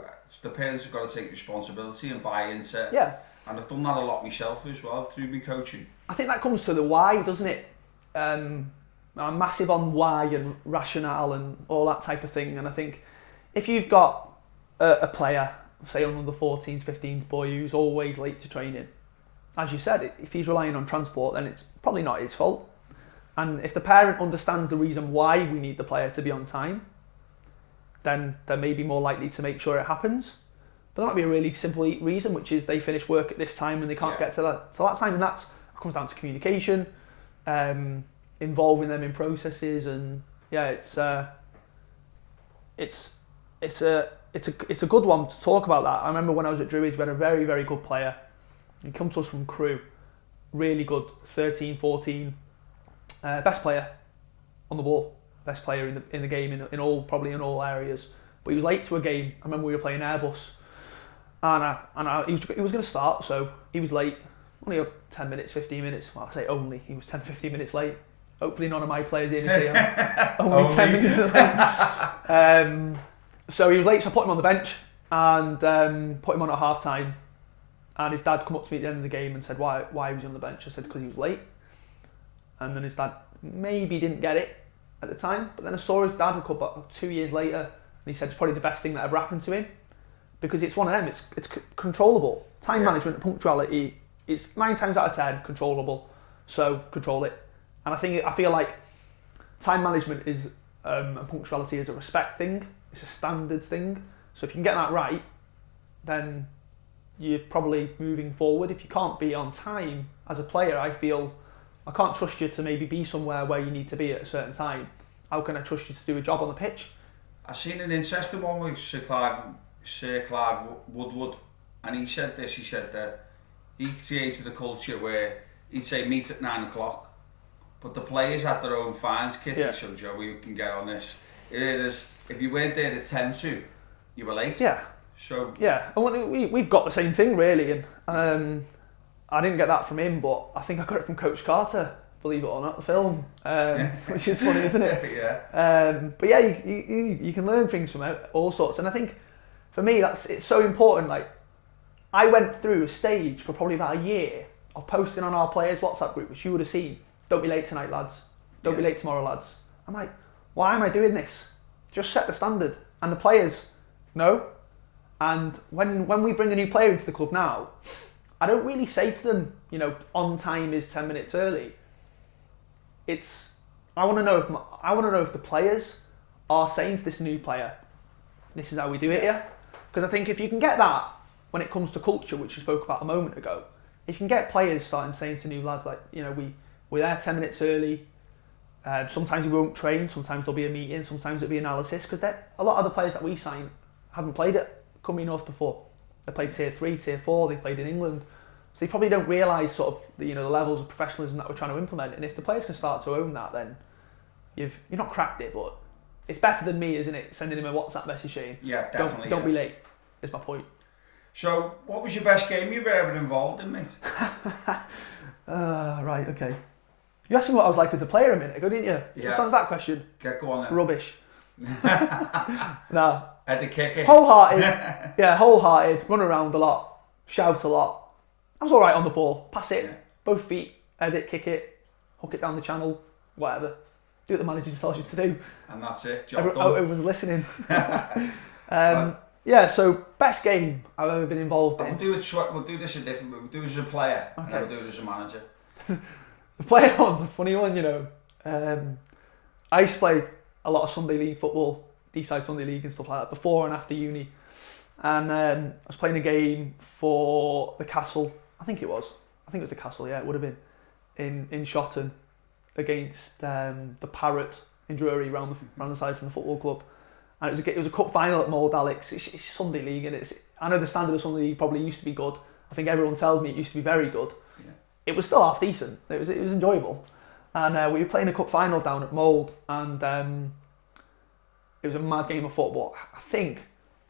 the parents have got to take responsibility and buy into. Yeah. And I've done that a lot myself as well through my coaching. I think that comes to the why, doesn't it? And I'm massive on why and rationale and all that type of thing. And I think if you've got a player, say on under 14s, 15s boy who's always late to training, as you said, if he's relying on transport, then it's probably not his fault. And if the parent understands the reason why we need the player to be on time, then they're maybe more likely to make sure it happens. But that might be a really simple reason, which is they finish work at this time and they can't get to that time, and that comes down to communication, involving them in processes, and it's a good one to talk about that. I remember when I was at Druids, we had a very, very good player. He come to us from Crewe, really good, 13, 14, best player on the ball, best player in the game in all areas. But he was late to a game. I remember we were playing Airbus, and he was going to start, so he was late, only 10 minutes, 15 minutes. Well, I say only, he was 10, 15 minutes late. Hopefully none of my players here say only 10 minutes late. So he was late, so I put him on the bench and put him on at half time. And his dad come up to me at the end of the game and said, why was he on the bench? I said, because he was late. And then his dad maybe didn't get it at the time, but then I saw his dad a couple 2 years later, and he said it's probably the best thing that ever happened to him, because it's one of them, it's controllable. Time management and punctuality is 9 times out of 10 controllable, so control it. And I feel like time management is and punctuality is a respect thing, it's a standards thing. So if you can get that right, then you're probably moving forward. If you can't be on time as a player, I feel I can't trust you to maybe be somewhere where you need to be at a certain time. How can I trust you to do a job on the pitch? I've seen an interesting one with Sir Clive Woodward, and he said that he created a culture where he'd say meet at 9 o'clock, but the players had their own fines kitty, so Joe, we can get on this. If you weren't there at 10 to, you were late. Yeah. So we've got the same thing really, and I didn't get that from him, but I think I got it from Coach Carter, believe it or not, the film, which is funny, isn't it? But yeah, you can learn things from all sorts, and I think for me it's so important. Like, I went through a stage for probably about a year of posting on our players' WhatsApp group, which you would have seen. Don't be late tonight, lads. Don't be late tomorrow, lads. I'm like, why am I doing this? Just set the standard, and the players know. And when we bring a new player into the club now, I don't really say to them, on time is 10 minutes early. I want to know if the players are saying to this new player, this is how we do it here. Because I think if you can get that when it comes to culture, which you spoke about a moment ago, if you can get players starting saying to new lads like, we're there 10 minutes early. Sometimes we won't train. Sometimes there'll be a meeting. Sometimes it'll be analysis. Because a lot of the players that we sign haven't played at Cymru North before. They played tier 3, tier 4. They played in England. So they probably don't realise sort of the levels of professionalism that we're trying to implement. And if the players can start to own that, then you're not cracked it, but it's better than me, isn't it? Sending him a WhatsApp message saying, definitely. Don't be late. Is my point. So, what was your best game you've ever involved in, mate? Right, okay. You asked me what I was like as a player a minute ago, didn't you? Yeah. What's that question? Go on then. Rubbish. Nah. Had to kick it. Wholehearted. Run around a lot. Shout a lot. I was alright on the ball. Pass it. Both feet. Head it, kick it. Hook it down the channel. Whatever. Do what the manager tells you to do. And that's it. Job done. Everyone's listening. So best game I've ever been involved in. We'll do this a different way. We'll do it as a player, and then we'll do it as a manager. The player one's a funny one, I used to play a lot of Sunday League football, D-side Sunday League and stuff like that, before and after uni. And I was playing a game for the Castle, I think it was the Castle, it would have been, in Shotton, against the Parrot in Drury, round the side from the football club. And it was a cup final at Mold Alex. It's Sunday League, and I know the standard of Sunday League probably used to be good. I think everyone tells me it used to be very good. Yeah. It was still half decent. It was enjoyable. And we were playing a cup final down at Mold, and it was a mad game of football. I think,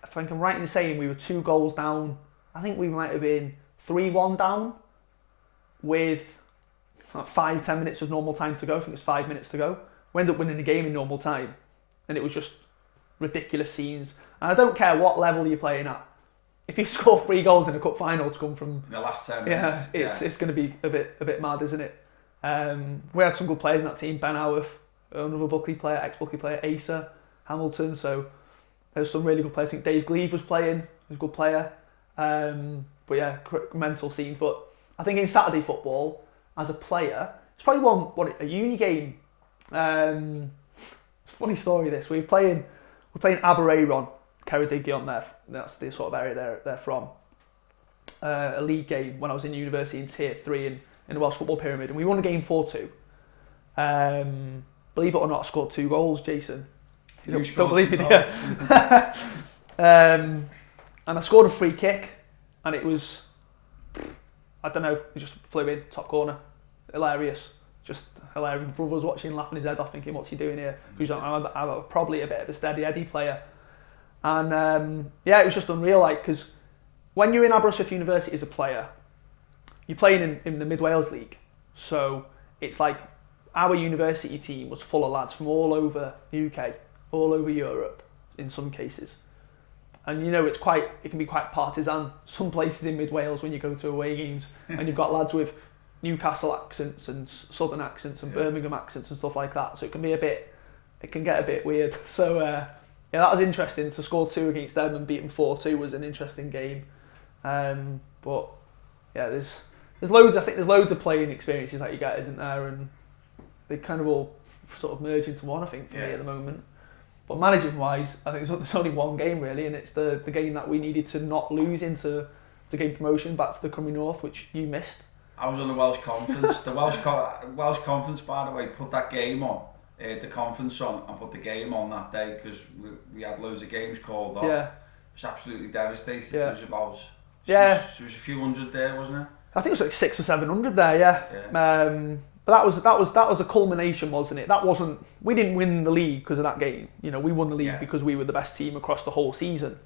if I'm right in saying, we were 2 goals down. I think we might have been 3-1 down with 5-10 minutes of normal time to go. I think it was 5 minutes to go. We ended up winning the game in normal time, and it was just ridiculous scenes. And I don't care what level you're playing at. If you score 3 goals in a cup final to come from in the last 10 minutes, it's going to be a bit mad, isn't it? We had some good players in that team. Ben Howarth, another Buckley player, ex-Buckley player, Asa Hamilton. So there's some really good players. I think Dave Gleave was playing, he was a good player. But yeah, mental scenes. But I think in Saturday football, as a player, it's probably a uni game. Funny story this. We're playing Abereyron, Ceredigion there. That's the sort of area they're from. A league game when I was in university in Tier 3 in the Welsh Football Pyramid, and we won the game 4-2. Believe it or not, I scored 2 goals, Jason. You don't believe me, do you? And I scored a free kick, and it was, I don't know, it just flew in, top corner. Hilarious. Just hilarious. My brother was watching, laughing his head off, thinking, what's he doing here? Because I'm probably a bit of a steady Eddie player. And yeah, it was just unreal, like, because when you're in Aberystwyth University as a player, you're playing in the Mid Wales League. So it's like our university team was full of lads from all over the UK, all over Europe in some cases. And you know, it can be quite partisan. Some places in Mid Wales when you go to away games and you've got lads with Newcastle accents and Southern accents and Birmingham accents and stuff like that. So it can get a bit weird. So yeah, that was interesting. To score 2 against them and beat them 4-2 was an interesting game. But yeah, there's loads. I think there's loads of playing experiences that you get, isn't there? And they kind of all sort of merge into one, I think, for me at the moment. But managing wise, I think there's only one game really, and it's the game that we needed to not lose to gain promotion back to the Cymru North, which you missed. I was on the Welsh Conference. The Welsh Conference, by the way, put that game on, the conference on, and put the game on that day because we had loads of games called off. Yeah. It was absolutely devastating. Yeah. There was a few hundred there, wasn't it? I think it was like 600 or 700 there, yeah. But that was a culmination, wasn't it? We didn't win the league because of that game. You know, we won the league because we were the best team across the whole season,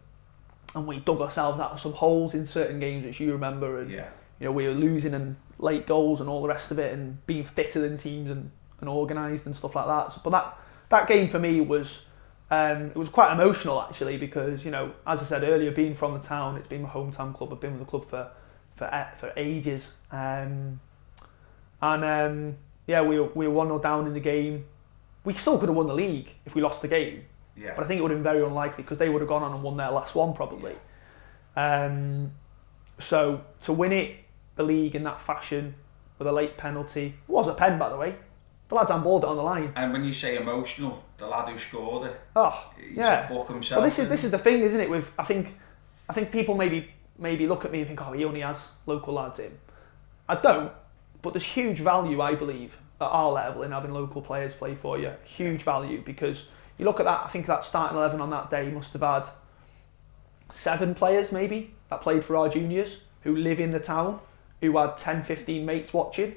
and we dug ourselves out of some holes in certain games, which you remember, and you know, we were losing and late goals and all the rest of it, and being fitter than teams and organised and stuff like that. So, but that game for me was. It was quite emotional actually because, you know, as I said earlier, being from the town, it's been my hometown club. I've been with the club for ages, yeah, we were 1-0 down in the game. We still could have won the league if we lost the game, but I think it would have been very unlikely because they would have gone on and won their last one probably. So to win the league in that fashion with a late penalty, it was a pen by the way. The lads handballed it on the line. And when you say emotional, the lad who scored it, he's a book himself. Well, this is the thing, isn't it? With I think people maybe look at me and think, oh, he only has local lads in. I don't, but there's huge value, I believe, at our level in having local players play for you. Huge value because you look at that. I think that starting 11 on that day must have had 7 players maybe that played for our juniors who live in the town, who had 10, 15 mates watching.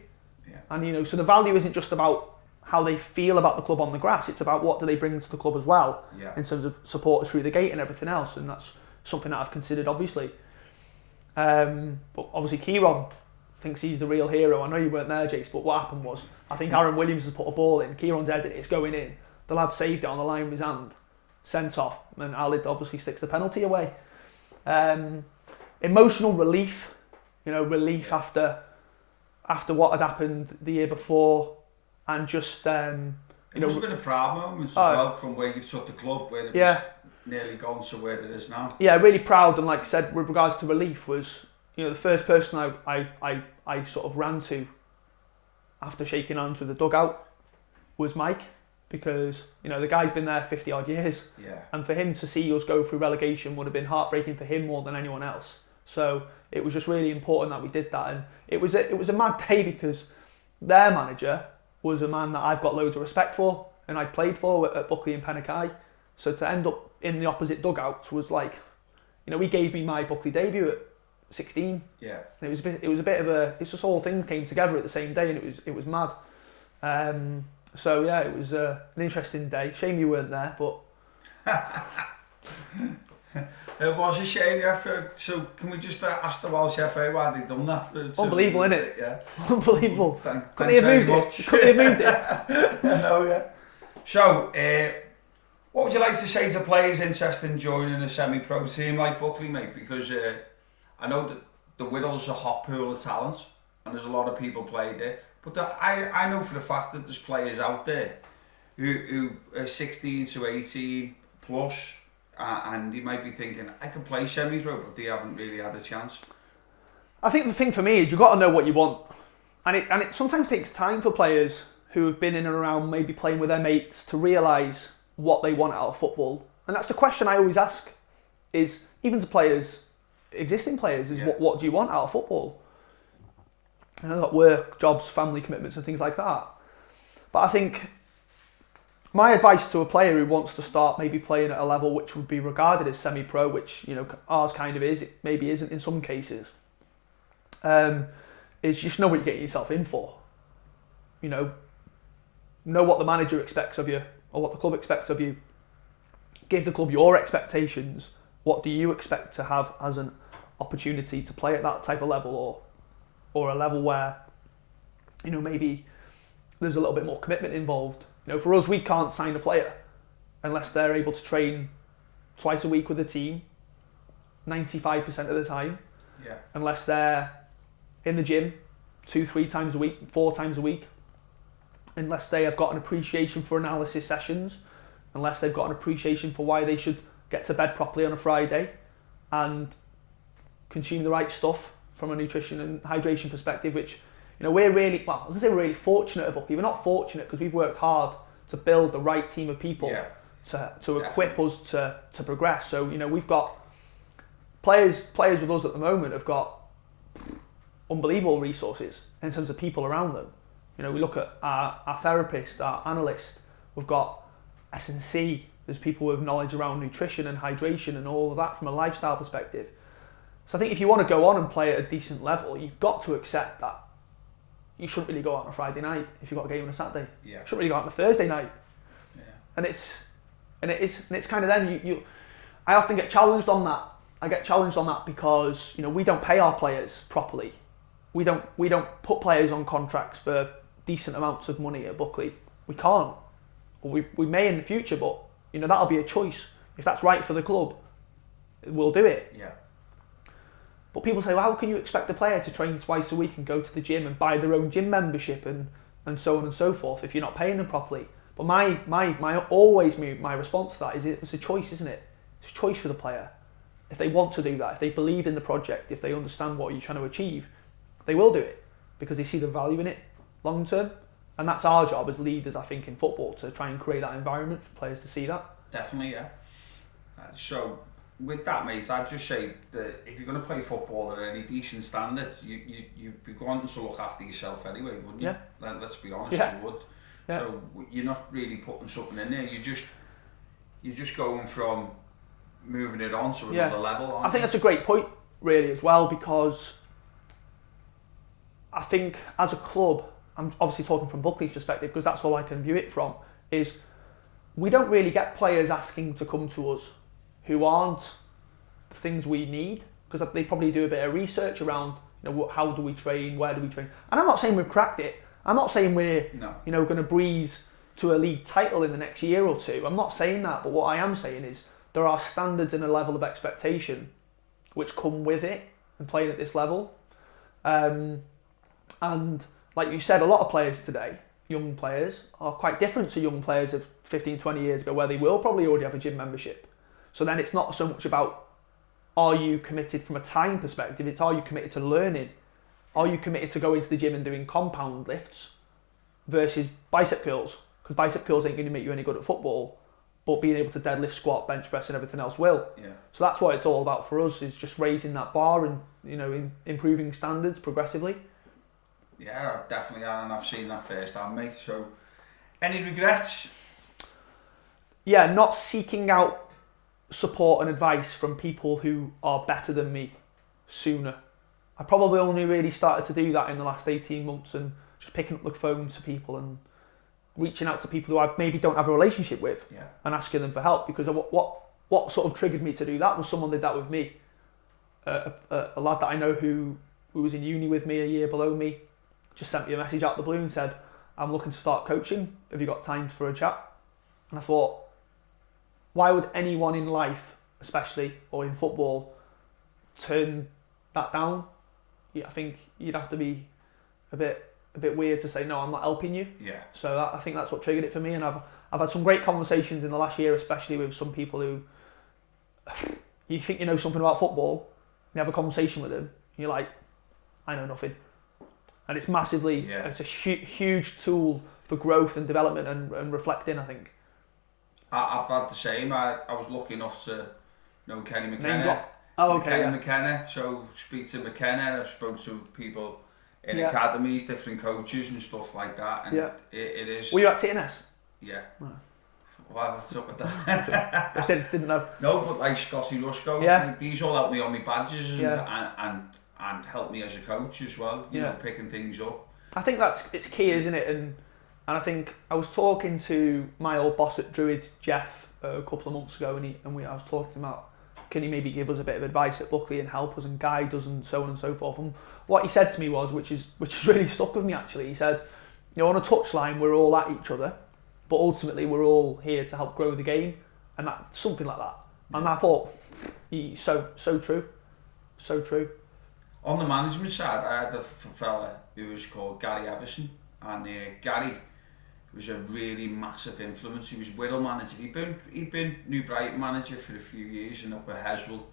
And you know, so the value isn't just about how they feel about the club on the grass, it's about what do they bring to the club as well, in terms of supporters through the gate and everything else, and that's something that I've considered obviously. But obviously Kieron thinks he's the real hero. I know you weren't there, Jace, but what happened was, I think Aaron Williams has put a ball in, Kieron's headed it, it's going in, the lad saved it on the line with his hand, sent off, and Alid obviously sticks the penalty away. Emotional relief, you know, after what had happened the year before, and just it must have been a proud moment as well from where you took the club, where it was nearly gone to where it is now. Yeah, really proud, and like I said, with regards to relief was, you know, the first person I sort of ran to after shaking hands with the dugout was Mike, because you know the guy's been there 50 odd years, and for him to see us go through relegation would have been heartbreaking for him more than anyone else. So it was just really important that we did that, and it was a mad day because their manager was a man that I've got loads of respect for and I played for at Buckley and Pennacky. So to end up in the opposite dugouts was like, you know, he gave me my Buckley debut at 16. Yeah. And it was a bit of a, it's just all things came together at the same day, and it was mad. So yeah, it was an interesting day. Shame you weren't there, but. It was a shame, so can we just ask the Welsh FA why they've done that? Unbelievable, isn't it? Yeah. Unbelievable. Couldn't they have moved it? Couldn't they have moved it? No, yeah. So, what would you like to say to players interested in joining a semi-pro team like Buckley, mate? Because I know that the Whittle's a hot pool of talent, and there's a lot of people played there. But I know for the fact that there's players out there who are 16 to 18 plus, and you might be thinking, I can play semi-pro, but they haven't really had a chance. I think the thing for me is you've got to know what you want. And it sometimes takes time for players who have been in and around maybe playing with their mates to realise what they want out of football. And that's the question I always ask, is even to players, existing players, is what do you want out of football? I know they've got work, jobs, family commitments and things like that. But I think my advice to a player who wants to start maybe playing at a level which would be regarded as semi-pro, which ours kind of is, it maybe isn't in some cases, is just know what you're getting yourself in for. Know what the manager expects of you or what the club expects of you. Give the club your expectations. What do you expect to have as an opportunity to play at that type of level, or a level where maybe there's a little bit more commitment involved. For us, we can't sign a player unless they're able to train twice a week with the team, 95% of the time. Yeah. Unless they're in the gym 2-3 times a week, 4 times a week. Unless they have got an appreciation for analysis sessions. Unless they've got an appreciation for why they should get to bed properly on a Friday and consume the right stuff from a nutrition and hydration perspective, which we're really, I was going to say we're really fortunate at Buckley. We're not fortunate because we've worked hard to build the right team of people to equip us to progress. So, we've got players with us at the moment have got unbelievable resources in terms of people around them. We look at our therapist, our analyst, we've got S&C, there's people with knowledge around nutrition and hydration and all of that from a lifestyle perspective. So I think if you want to go on and play at a decent level, you've got to accept that you shouldn't really go out on a Friday night if you've got a game on a Saturday. Yeah. You shouldn't really go out on a Thursday night. Yeah. And it's kind of then I often get challenged on that. I get challenged on that because we don't pay our players properly. We don't put players on contracts for decent amounts of money at Buckley. We can't. Or we may in the future, but that'll be a choice. If that's right for the club, we'll do it. Yeah. But people say, well, how can you expect a player to train twice a week and go to the gym and buy their own gym membership and so on and so forth if you're not paying them properly? But my response to that is it's a choice, isn't it? It's a choice for the player. If they want to do that, if they believe in the project, if they understand what you're trying to achieve, they will do it because they see the value in it long term. And that's our job as leaders, I think, in football, to try and create that environment for players to see that. Definitely, yeah. So with that, mate, I'd just say that if you're going to play football at any decent standard, you'd be wanting to look after yourself anyway, wouldn't you? Yeah. Let's be honest, you would. Yeah. So you're not really putting something in there. You're just going from moving it on to another level. I think that's a great point, really, as well, because I think as a club, I'm obviously talking from Buckley's perspective because that's all I can view it from, is we don't really get players asking to come to us who aren't the things we need, because they probably do a bit of research around, how do we train, where do we train. And I'm not saying we've cracked it. I'm not saying we're going to breeze to a league title in the next year or two. I'm not saying that, but what I am saying is there are standards and a level of expectation which come with it and playing at this level. And like you said, a lot of players today, young players, are quite different to young players of 15, 20 years ago where they will probably already have a gym membership. So then it's not so much about are you committed from a time perspective, it's are you committed to learning? Are you committed to going to the gym and doing compound lifts versus bicep curls? Because bicep curls ain't going to make you any good at football, but being able to deadlift, squat, bench press and everything else will. Yeah. So that's what it's all about for us, is just raising that bar and improving standards progressively. Yeah, definitely, and I've seen that firsthand, mate. So, any regrets? Yeah, not seeking out support and advice from people who are better than me sooner. I probably only really started to do that in the last 18 months and just picking up the phone to people and reaching out to people who I maybe don't have a relationship with and asking them for help, because what sort of triggered me to do that was someone did that with me. A lad that I know who was in uni with me a year below me just sent me a message out of the blue and said, I'm looking to start coaching, have you got time for a chat? And I thought, why would anyone in life, especially, or in football, turn that down? I think you'd have to be a bit weird to say, no, I'm not helping you. Yeah. So I think that's what triggered it for me, and I've I've had some great conversations in the last year, especially with some people who you think you know something about football, you have a conversation with them, and you're like, I know nothing. And it's massively, it's a huge tool for growth and development and reflecting, I think. I've had the same. I was lucky enough to know Kenny McKenna. Oh, okay. Kenny McKenna. So speak to McKenna. I've spoken to people in academies, different coaches and stuff like that. And it is. Were you at TNS? Yeah. Oh. Well, what's up with that? Just didn't know. No, but like Scotty Rusko, these all helped me on my badges and helped me as a coach as well. You know, picking things up. I think it's key, isn't it? And I think I was talking to my old boss at Druid, Jeff, a couple of months ago, and I was talking to him about, can he maybe give us a bit of advice at Buckley and help us and guide us and so on and so forth. And what he said to me was, which is really stuck with me actually. He said, you know, on a touchline we're all at each other, but ultimately we're all here to help grow the game, and that something like that. And I thought, so true. On the management side, I had a fella who was called Gary Everson, and Gary was a really massive influence. He was Wirral manager. He'd been New Brighton manager for a few years in Upper Heswell,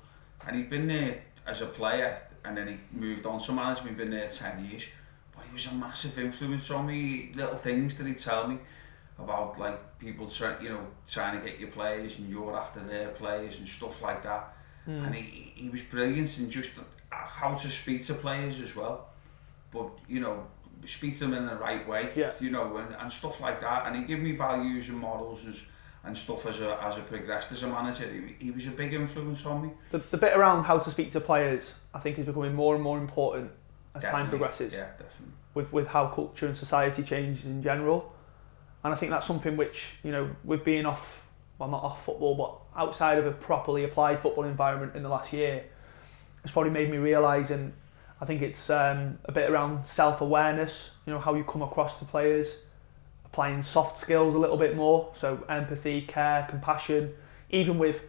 and he'd been there as a player, and then he moved on to management. He'd been there 10 years, but he was a massive influence on me. Little things that he'd tell me about, like people trying to get your players, and you're after their players and stuff like that. And he was brilliant in just how to speak to players as well, but speak to them in the right way, and stuff like that. And he gave me values and morals and stuff as I progressed as a manager. He was a big influence on me. The bit around how to speak to players, I think, is becoming more and more important as time progresses. Yeah, definitely. With how culture and society changes in general, and I think that's something which, with being not off football, but outside of a properly applied football environment in the last year, it's probably made me realise. And I think it's a bit around self-awareness, how you come across to players, applying soft skills a little bit more, so empathy, care, compassion, even with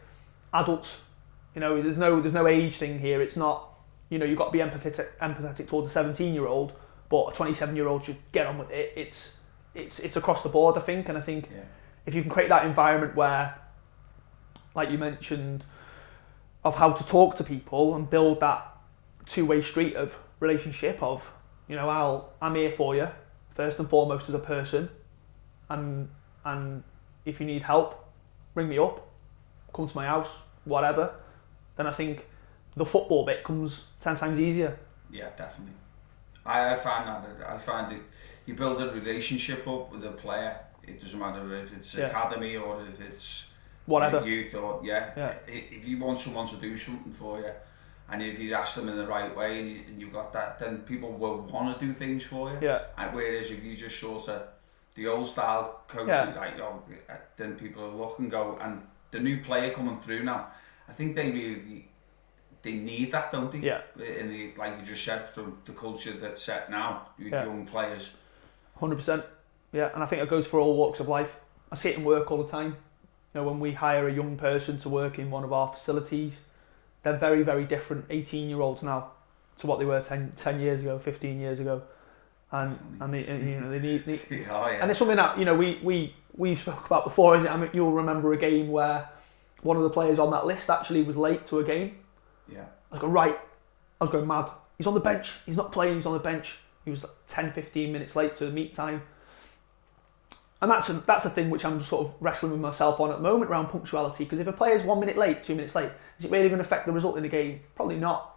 adults. There's no age thing here. It's not, you've got to be empathetic towards a 17-year-old, but a 27-year-old should get on with it. It's across the board, I think. And I think if you can create that environment where, like you mentioned, of how to talk to people and build that two-way street of relationship of, I'm here for you first and foremost as a person, and if you need help, ring me up, come to my house, whatever, then I think the football bit comes 10 times easier. Yeah, definitely. I find that you build a relationship up with a player. It doesn't matter if it's academy or if it's whatever, youth or if you want someone to do something for you, and if you ask them in the right way and you've got that, then people will want to do things for you. Yeah. And whereas if you just sort of the old style coach, then people will look and go, and the new player coming through now, I think they need that, don't they? Yeah. In the, like you just said, from the culture that's set now, young players. 100%. Yeah, and I think it goes for all walks of life. I see it in work all the time. When we hire a young person to work in one of our facilities, they're very, very different 18-year-olds now to what they were 10 years ago, 15 years ago. And they need and it's something that we spoke about before, isn't it? I mean, you'll remember a game where one of the players on that list actually was late to a game. Yeah. I was going mad. He's on the bench. He's not playing. He's on the bench. He was 10, 15 minutes late to the meet time. And that's a thing which I'm sort of wrestling with myself on at the moment around punctuality, because if a player's 1 minute late, 2 minutes late, is it really going to affect the result in the game? Probably not.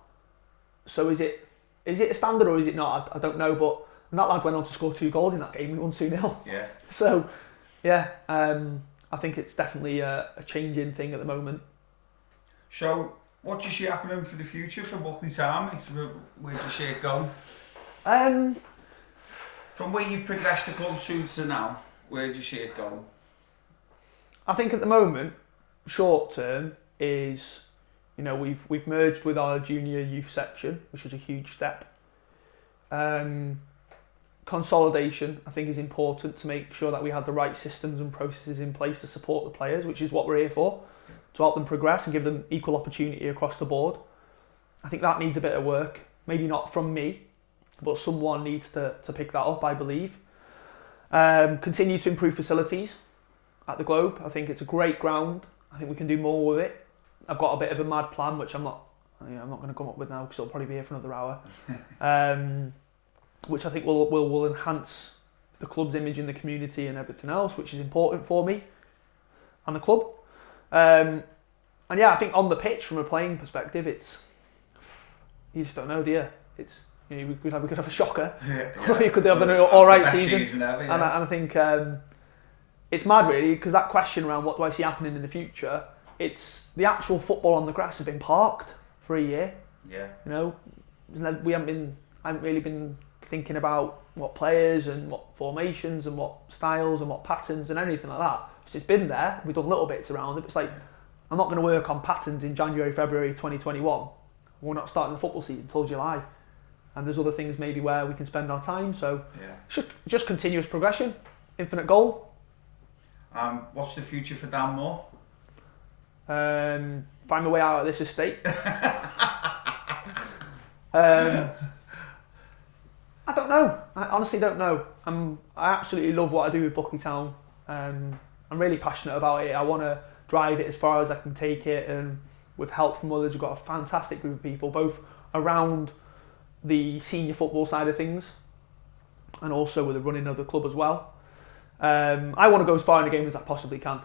So is it a standard or is it not? I don't know, but that lad went on to score 2 goals in that game. We won 2-0. Yeah. So, yeah, I think it's definitely a changing thing at the moment. So, what do you see happening for the future for Buckley Town? Where do you see it going? From where you've progressed the club to now, where do you see it going? I think at the moment, short term is, we've merged with our junior youth section, which was a huge step. Consolidation, I think, is important to make sure that we have the right systems and processes in place to support the players, which is what we're here for, to help them progress and give them equal opportunity across the board. I think that needs a bit of work, maybe not from me, but someone needs to pick that up, I believe. Continue to improve facilities. at the Globe. I think it's a great ground. I think we can do more with it. I've got a bit of a mad plan, which I'm not going to come up with now because it'll probably be here for another hour. Which I think will enhance the club's image in the community and everything else, which is important for me and the club. And yeah, I think on the pitch, from a playing perspective, you just don't know, do you? We could have a shocker. You could have an all right season. Ever, yeah. And I think it's mad really, because that question around what do I see happening in the future, it's the actual football on the grass has been parked for a year. Yeah. You know, I haven't really been thinking about what players and what formations and what styles and what patterns and anything like that. It's been there. We've done little bits around it. But it's like, I'm not going to work on patterns in January, February 2021. We're not starting the football season until July. And there's other things maybe where we can spend our time. So just continuous progression, infinite goal. What's the future for Dan Moore? Find my way out of this estate. I don't know. I honestly don't know. I absolutely love what I do with Buckley Town. I'm really passionate about it. I want to drive it as far as I can take it, and with help from others, we've got a fantastic group of people, both around the senior football side of things and also with the running of the club as well. I want to go as far in the game as I possibly can,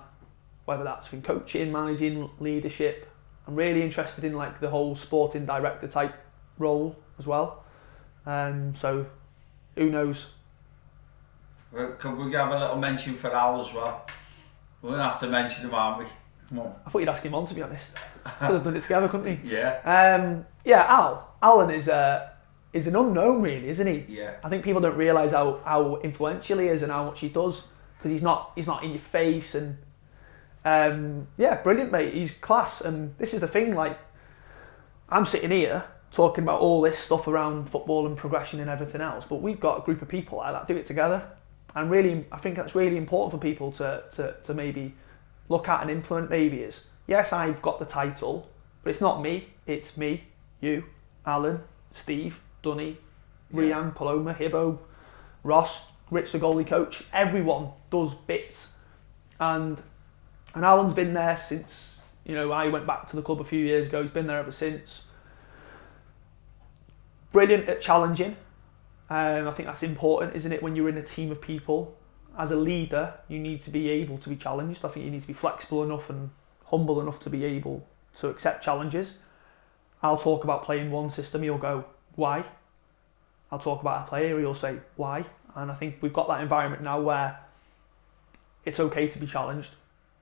whether that's in coaching, managing, leadership. I'm really interested in like the whole sporting director type role as well. So who knows? Could we have a little mention for Al as well? We're going to have to mention him, aren't we? Come on. I thought you'd ask him on, to be honest. Could have done it together, couldn't he? Yeah. Alan is an unknown, really, isn't he? Yeah. I think people don't realise how influential he is and how much he does, because he's not in your face, and brilliant, mate. He's class. And this is the thing, like, I'm sitting here talking about all this stuff around football and progression and everything else, but we've got a group of people like that do it together, and really, I think that's really important for people to maybe look at and implement. Maybe is, yes, I've got the title, but it's not me. It's me, you, Alan, Steve, Dunny, Rian, Paloma, Hibbo, Ross, Rich, the goalie coach. Everyone does bits, and Alan's been there since, I went back to the club a few years ago. He's been there ever since. Brilliant at challenging. I think that's important, isn't it? When you're in a team of people, as a leader, you need to be able to be challenged. I think you need to be flexible enough and humble enough to be able to accept challenges. I'll talk about playing one system, he'll go, why? I'll talk about a player, he'll say, why? And I think we've got that environment now where it's okay to be challenged,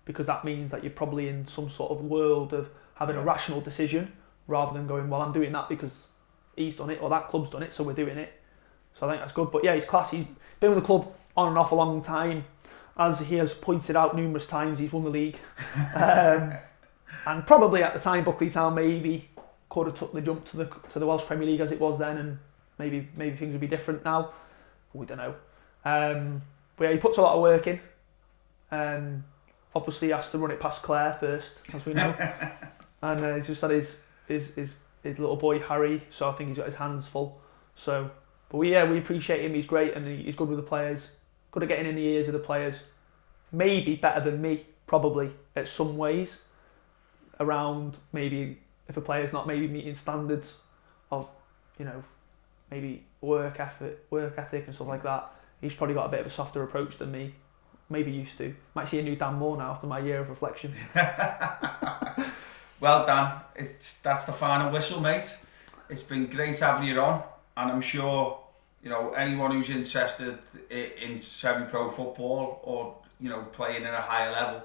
because that means that you're probably in some sort of world of having a rational decision, rather than going, well, I'm doing that because he's done it or that club's done it, so we're doing it. So I think that's good. But yeah, he's class. He's been with the club on and off a long time. As he has pointed out numerous times, he's won the league. And probably at the time, Buckley Town maybe could have took the jump to the Welsh Premier League as it was then, and maybe things would be different now. We don't know. But yeah, he puts a lot of work in. Obviously, he has to run it past Claire first, as we know. And he's just had his little boy Harry, so I think he's got his hands full. So, but we appreciate him. He's great, and he's good with the players. Good at getting in the ears of the players. Maybe better than me, probably, at some ways. Around maybe if a player's not maybe meeting standards of, maybe work ethic and stuff like that. He's probably got a bit of a softer approach than me. Maybe used to. Might see a new Dan Moore now after my year of reflection. Well, Dan, that's the final whistle, mate. It's been great having you on, and I'm sure anyone who's interested in semi-pro football or playing at a higher level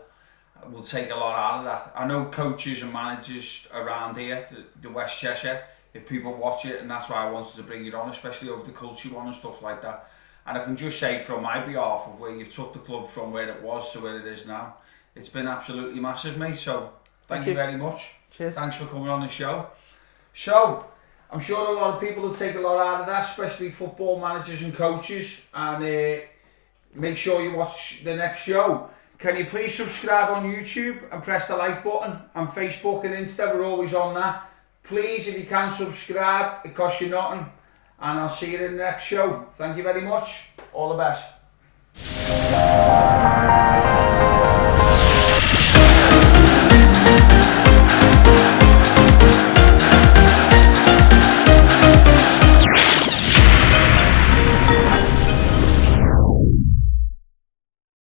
will take a lot out of that. I know coaches and managers around here, the West Cheshire, if people watch it, and that's why I wanted to bring it on, especially over the culture one and stuff like that. And I can just say from my behalf of where you've took the club from where it was to where it is now, it's been absolutely massive, mate. So thank you very much. Cheers. Thanks for coming on the show. So I'm sure a lot of people will take a lot out of that, especially football managers and coaches. And make sure you watch the next show. Can you please subscribe on YouTube and press the like button? And Facebook and Insta, we're always on that. Please, if you can, subscribe. It costs you nothing. And I'll see you in the next show. Thank you very much. All the best.